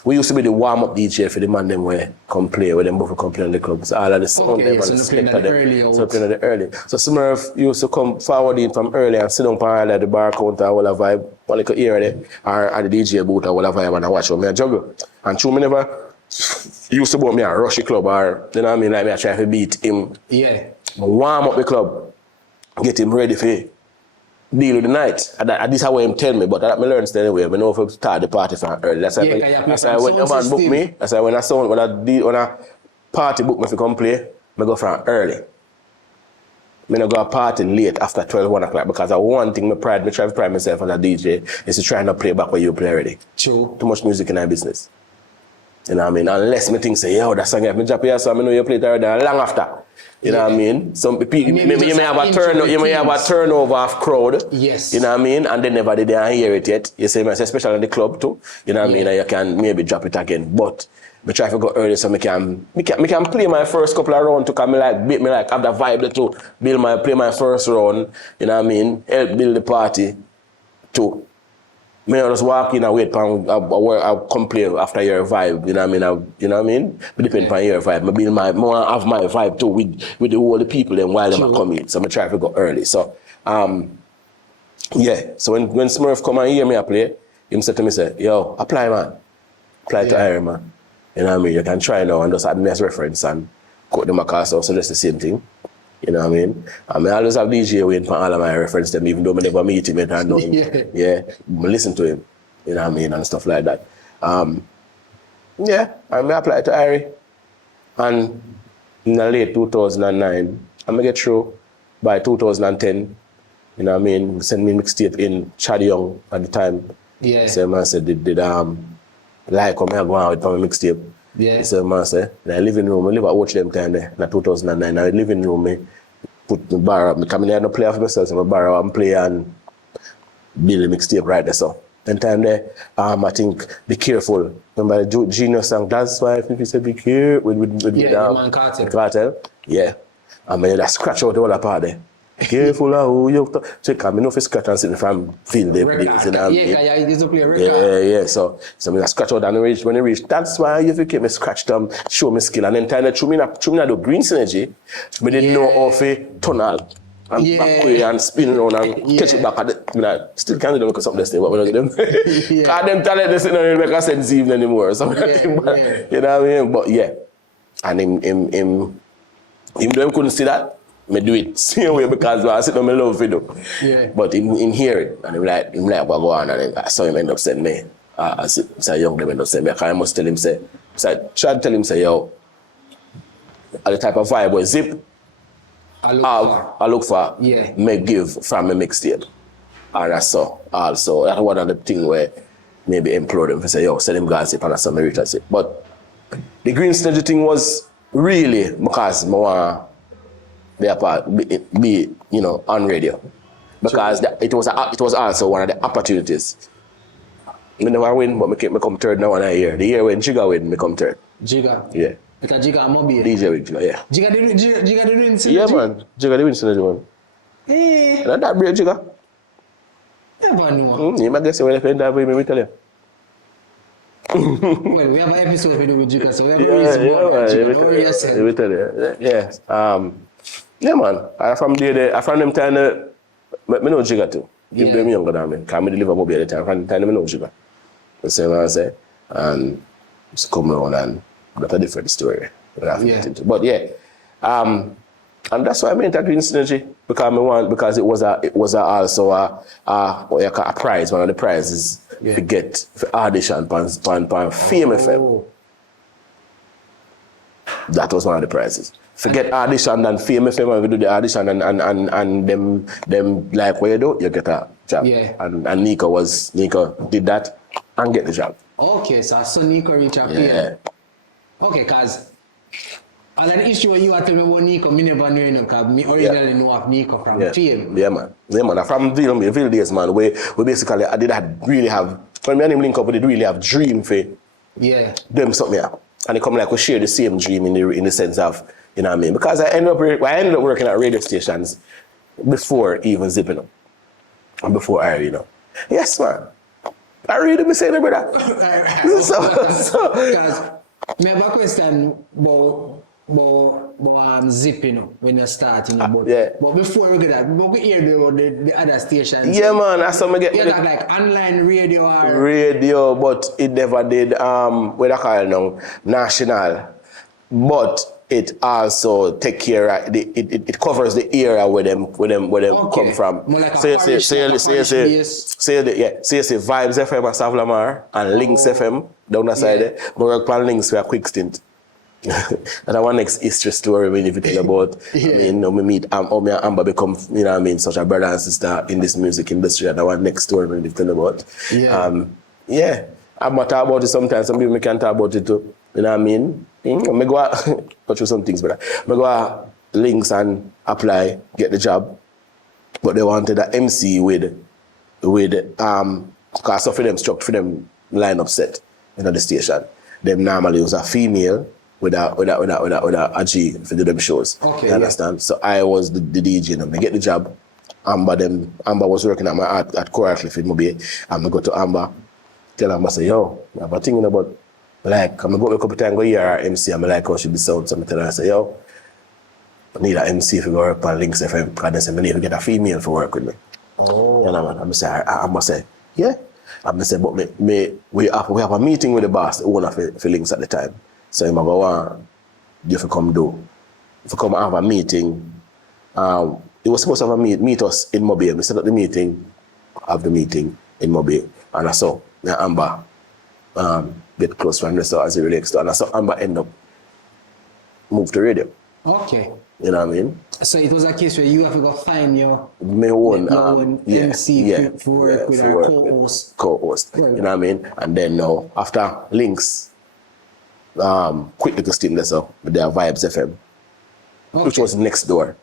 We used to be the warm-up DJ for the man them where come play, where them both come play in the clubs. All of the sound them and the selector them. So playing at the early. So Smurf used to come forward in from early and sit down at the bar counter or whatever vibe, or like hear it, or at the DJ booth or whatever vibe and I watch how me a juggle. And true me never used to bout me a rush the club or, you know what I mean, like me I try to beat him. Yeah. Warm up the club, get him ready for deal with the night. And this is how him tell me, but I learn still anyway. I know if I start the party from early. That's why when a man book me, that's why when I party book me to come play, I go from early. I don't go a party late after 12, 1 o'clock because one thing I try to pride myself as a DJ is to try not play back where you play already. True. Too much music in our business. You know what I mean? Unless me think say, yo, that song have me drop here, so I know you play it already long after. You know what I mean? Some people, you may have a turnover of crowd. Yes. You know what I mean? And they never did hear it yet. You see me, especially in the club too. You know what I mean? And you can maybe drop it again. But I try to go early so I can play my first couple of rounds to come have the vibe to play my first round. You know what I mean? Help build the party too. I just walk in and wait for I'll complain after your vibe, you know what I mean? You know what I mean? But depend on your vibe. Maybe I have my vibe too with the whole people then while I'm coming. So I try to go early. So yeah. So when Smurf come and hear me I play, he said to me, say, yo, apply man. Apply to Iron Man. You know what I mean? You can try now and just add me as reference and quote them across so that's the same thing. You know what I mean? I always have DJ waiting for all of my reference them, even though I never meet him and I know him. Yeah. I listen to him. You know what I mean? And stuff like that. Yeah, I applied to IRI. And in the late 2009, I get through by 2010. You know what I mean? Send me mixtape in Chad Young at the time. Yeah. So man said like come here go out with my mixtape. Yeah. So man say, in the living room, I live at watch them time there, in 2009. In the living room, I put the bar up. I come in here and play for myself, so I bar up and play and build a mixtape right there. So, then time there, I think, be careful. Remember the Genius song, that's why if you say be careful with man Cartel. Yeah. I mean, that scratch out the whole part there. Careful how you check. I mean, if you scratch and sit from field the days, you know. Yeah. So I mean, I scratch out and when I reach, that's why you keep me scratched show me skill. And then time that through me do green synergy, but they know off a tunnel and back way and spin around and catch it back at the, still can't do because something this thing, but we don't get them. Cause them talent this don't make a sense even anymore. So you know what I mean? But yeah, and him even though I couldn't see that. I do it same way because I sit on my love video. Yeah. But him hear it and him like what go on and I saw him end up saying me. I say young them end up saying me. I must tell him say try to tell him say yo, the type of vibe where Zip I look for Yeah. may give from a mixtape. And that's so also that's one of the things where maybe implore them to say, yo, send him guys and that's some reach it. But the Green Synergy thing was really because I want be a part, be you know, on radio. Because it was also one of the opportunities. I never win, but I come third now and I hear. The year when Jiga win, I come third. Jiga? Yeah. Because Jiga mobile. DJ with Jiga, yeah. Jiga the win synergy? Yeah, man. Jiga the win synergy, man. Hey. And that break Jiga. Never know. You might guess when I play that way, maybe tell you. Well, we have an episode we do with Jiga, so we have a Yeah, reason more man. Jiga. Don't worry yourself. Let me tell you. Yeah. Yeah, man. From them time, I know Jiga too. Give them younger than me. Because I live a mobile at the time. From the time, I know Jiga. The same as I say. And it's come around and that's a different story. But yeah. And that's why I made that Green Synergy because it was also a prize. One of the prizes to get for audition on Fame FM. That was one of the prizes. Forget audition and Fame FM, and we do the audition and them like what you do, you get a job. Yeah. And Nico did that and get the job. Okay, so Nico reach out Yeah. here. Okay, cause and an issue when you are telling me about Nico, me never knew because me originally know of Nico from Fame. Yeah, man. From Ville days, man, we basically I did really have when me and him link up, we did really have dream for them something here. And it come like we share the same dream in the sense of, you know what I mean? Because I ended up working at radio stations before even zipping up. And before I, you know. Yes, man. I really be saying it, brother. so Because I have a question about zipping up when you're starting about. Yeah. But before we get that, we hear the other stations. yeah, man. That's how I get You have like online radio or radio, but it never did what I call it now, national. But it also take care of it covers the area where them come from. More like a So you parish, say Vibes FM at Savlamar and Links FM down the side there. I work on Links for a quick stint. And I want next history story when you tell about I mean, we meet me and Amber become, you know what I mean, such a brother and sister in this music industry, and I want next story when you tell about. I'm not talk about it sometimes, some people can't talk about it too. You know what I mean? I go through some things, brother. I go Links and apply, get the job. But they wanted an MC with because of them structure for them lineup set in the station. Them normally use a female with a G for do them shows. Okay, you understand? So I was the DJ and I get the job. Amber was working at Coracliff in Mobile. And I go to Amber, tell Amber, say, yo, I'm thinking about like I'm going to go a couple times go hear our MC. I'm like, how she be sound? So I tell her, I say, yo, I need an MC to work on Links FM because they say I need to get a female to work with me. Oh. You know, man. I must say, yeah. I say, but we have a meeting with the boss, the owner for Links at the time. So I'm going to come have a meeting. It was supposed to have a meet us in Mobile. We set up the meeting, in Mobile. And I saw Amber get close friend as it relates to. And I saw Amber end up move to radio. Okay. You know what I mean? So it was a case where you have to go find your own MC to work with our co-host. You know what I mean? And then now, after Links, quick little stint there, so with their Vibes FM, which was next door.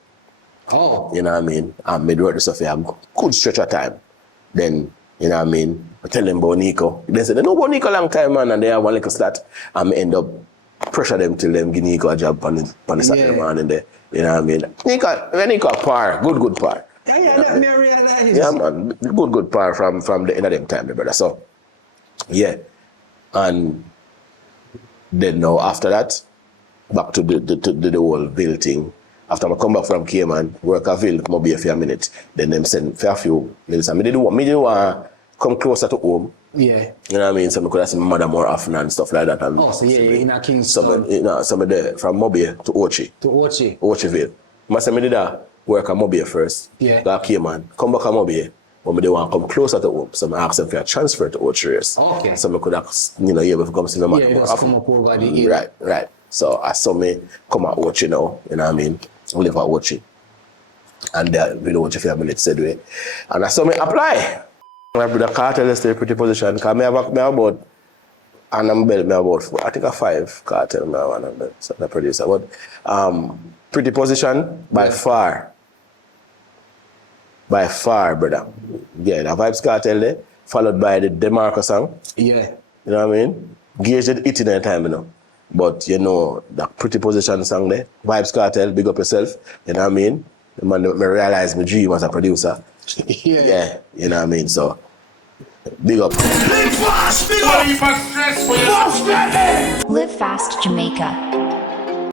Oh. You know what I mean? And made work the stuff here, good stretch of time. Then, you know what I mean? I tell them about Nico. They said, they know about Nico long time, man, and they have one little slot. And I end up pressure them till them give Nico a job on the Saturday morning there. You know what I mean? Nico a par, good par. Yeah, let me realize. Yeah, man, good par from the end of them time, brother. So, yeah. And then now after that, back to the whole Ville thing. After I come back from Cayman, work a Ville, maybe for a minute. Then them send for a few. They say, me didn't want to come closer to home. Yeah. You know what I mean? So I could see my mother more often and stuff like that. And so yeah, in a Kingston. Some of the from Mobile to Ochi. Ochiville. I say me did work at Mobile first. Yeah. Go Cayman, come back at Mobile. But me they want to come closer to home. So I asked them for a transfer to Ochi race. Okay. So I could have, able to come see my mother more often. Come up over the Right. So I saw me come at Ochi now, you know what I mean? I live at Ochi. And the video Ochi for a minute said way. And I saw me apply. My brother Cartel is still pretty position. Because me about and I'm belt me about I think a 5 Cartel me one of the producer. But pretty position by far. By far, brother. Yeah, the Vibes Cartel there, followed by the DeMarco song. Yeah. You know what I mean? Gage did it in a time, you know. But you know, the pretty position song there, Vibes Cartel, big up yourself, you know what I mean? The man me realize my dream as a producer. Yeah, you know what I mean? So big up. Live Fast Jamaica.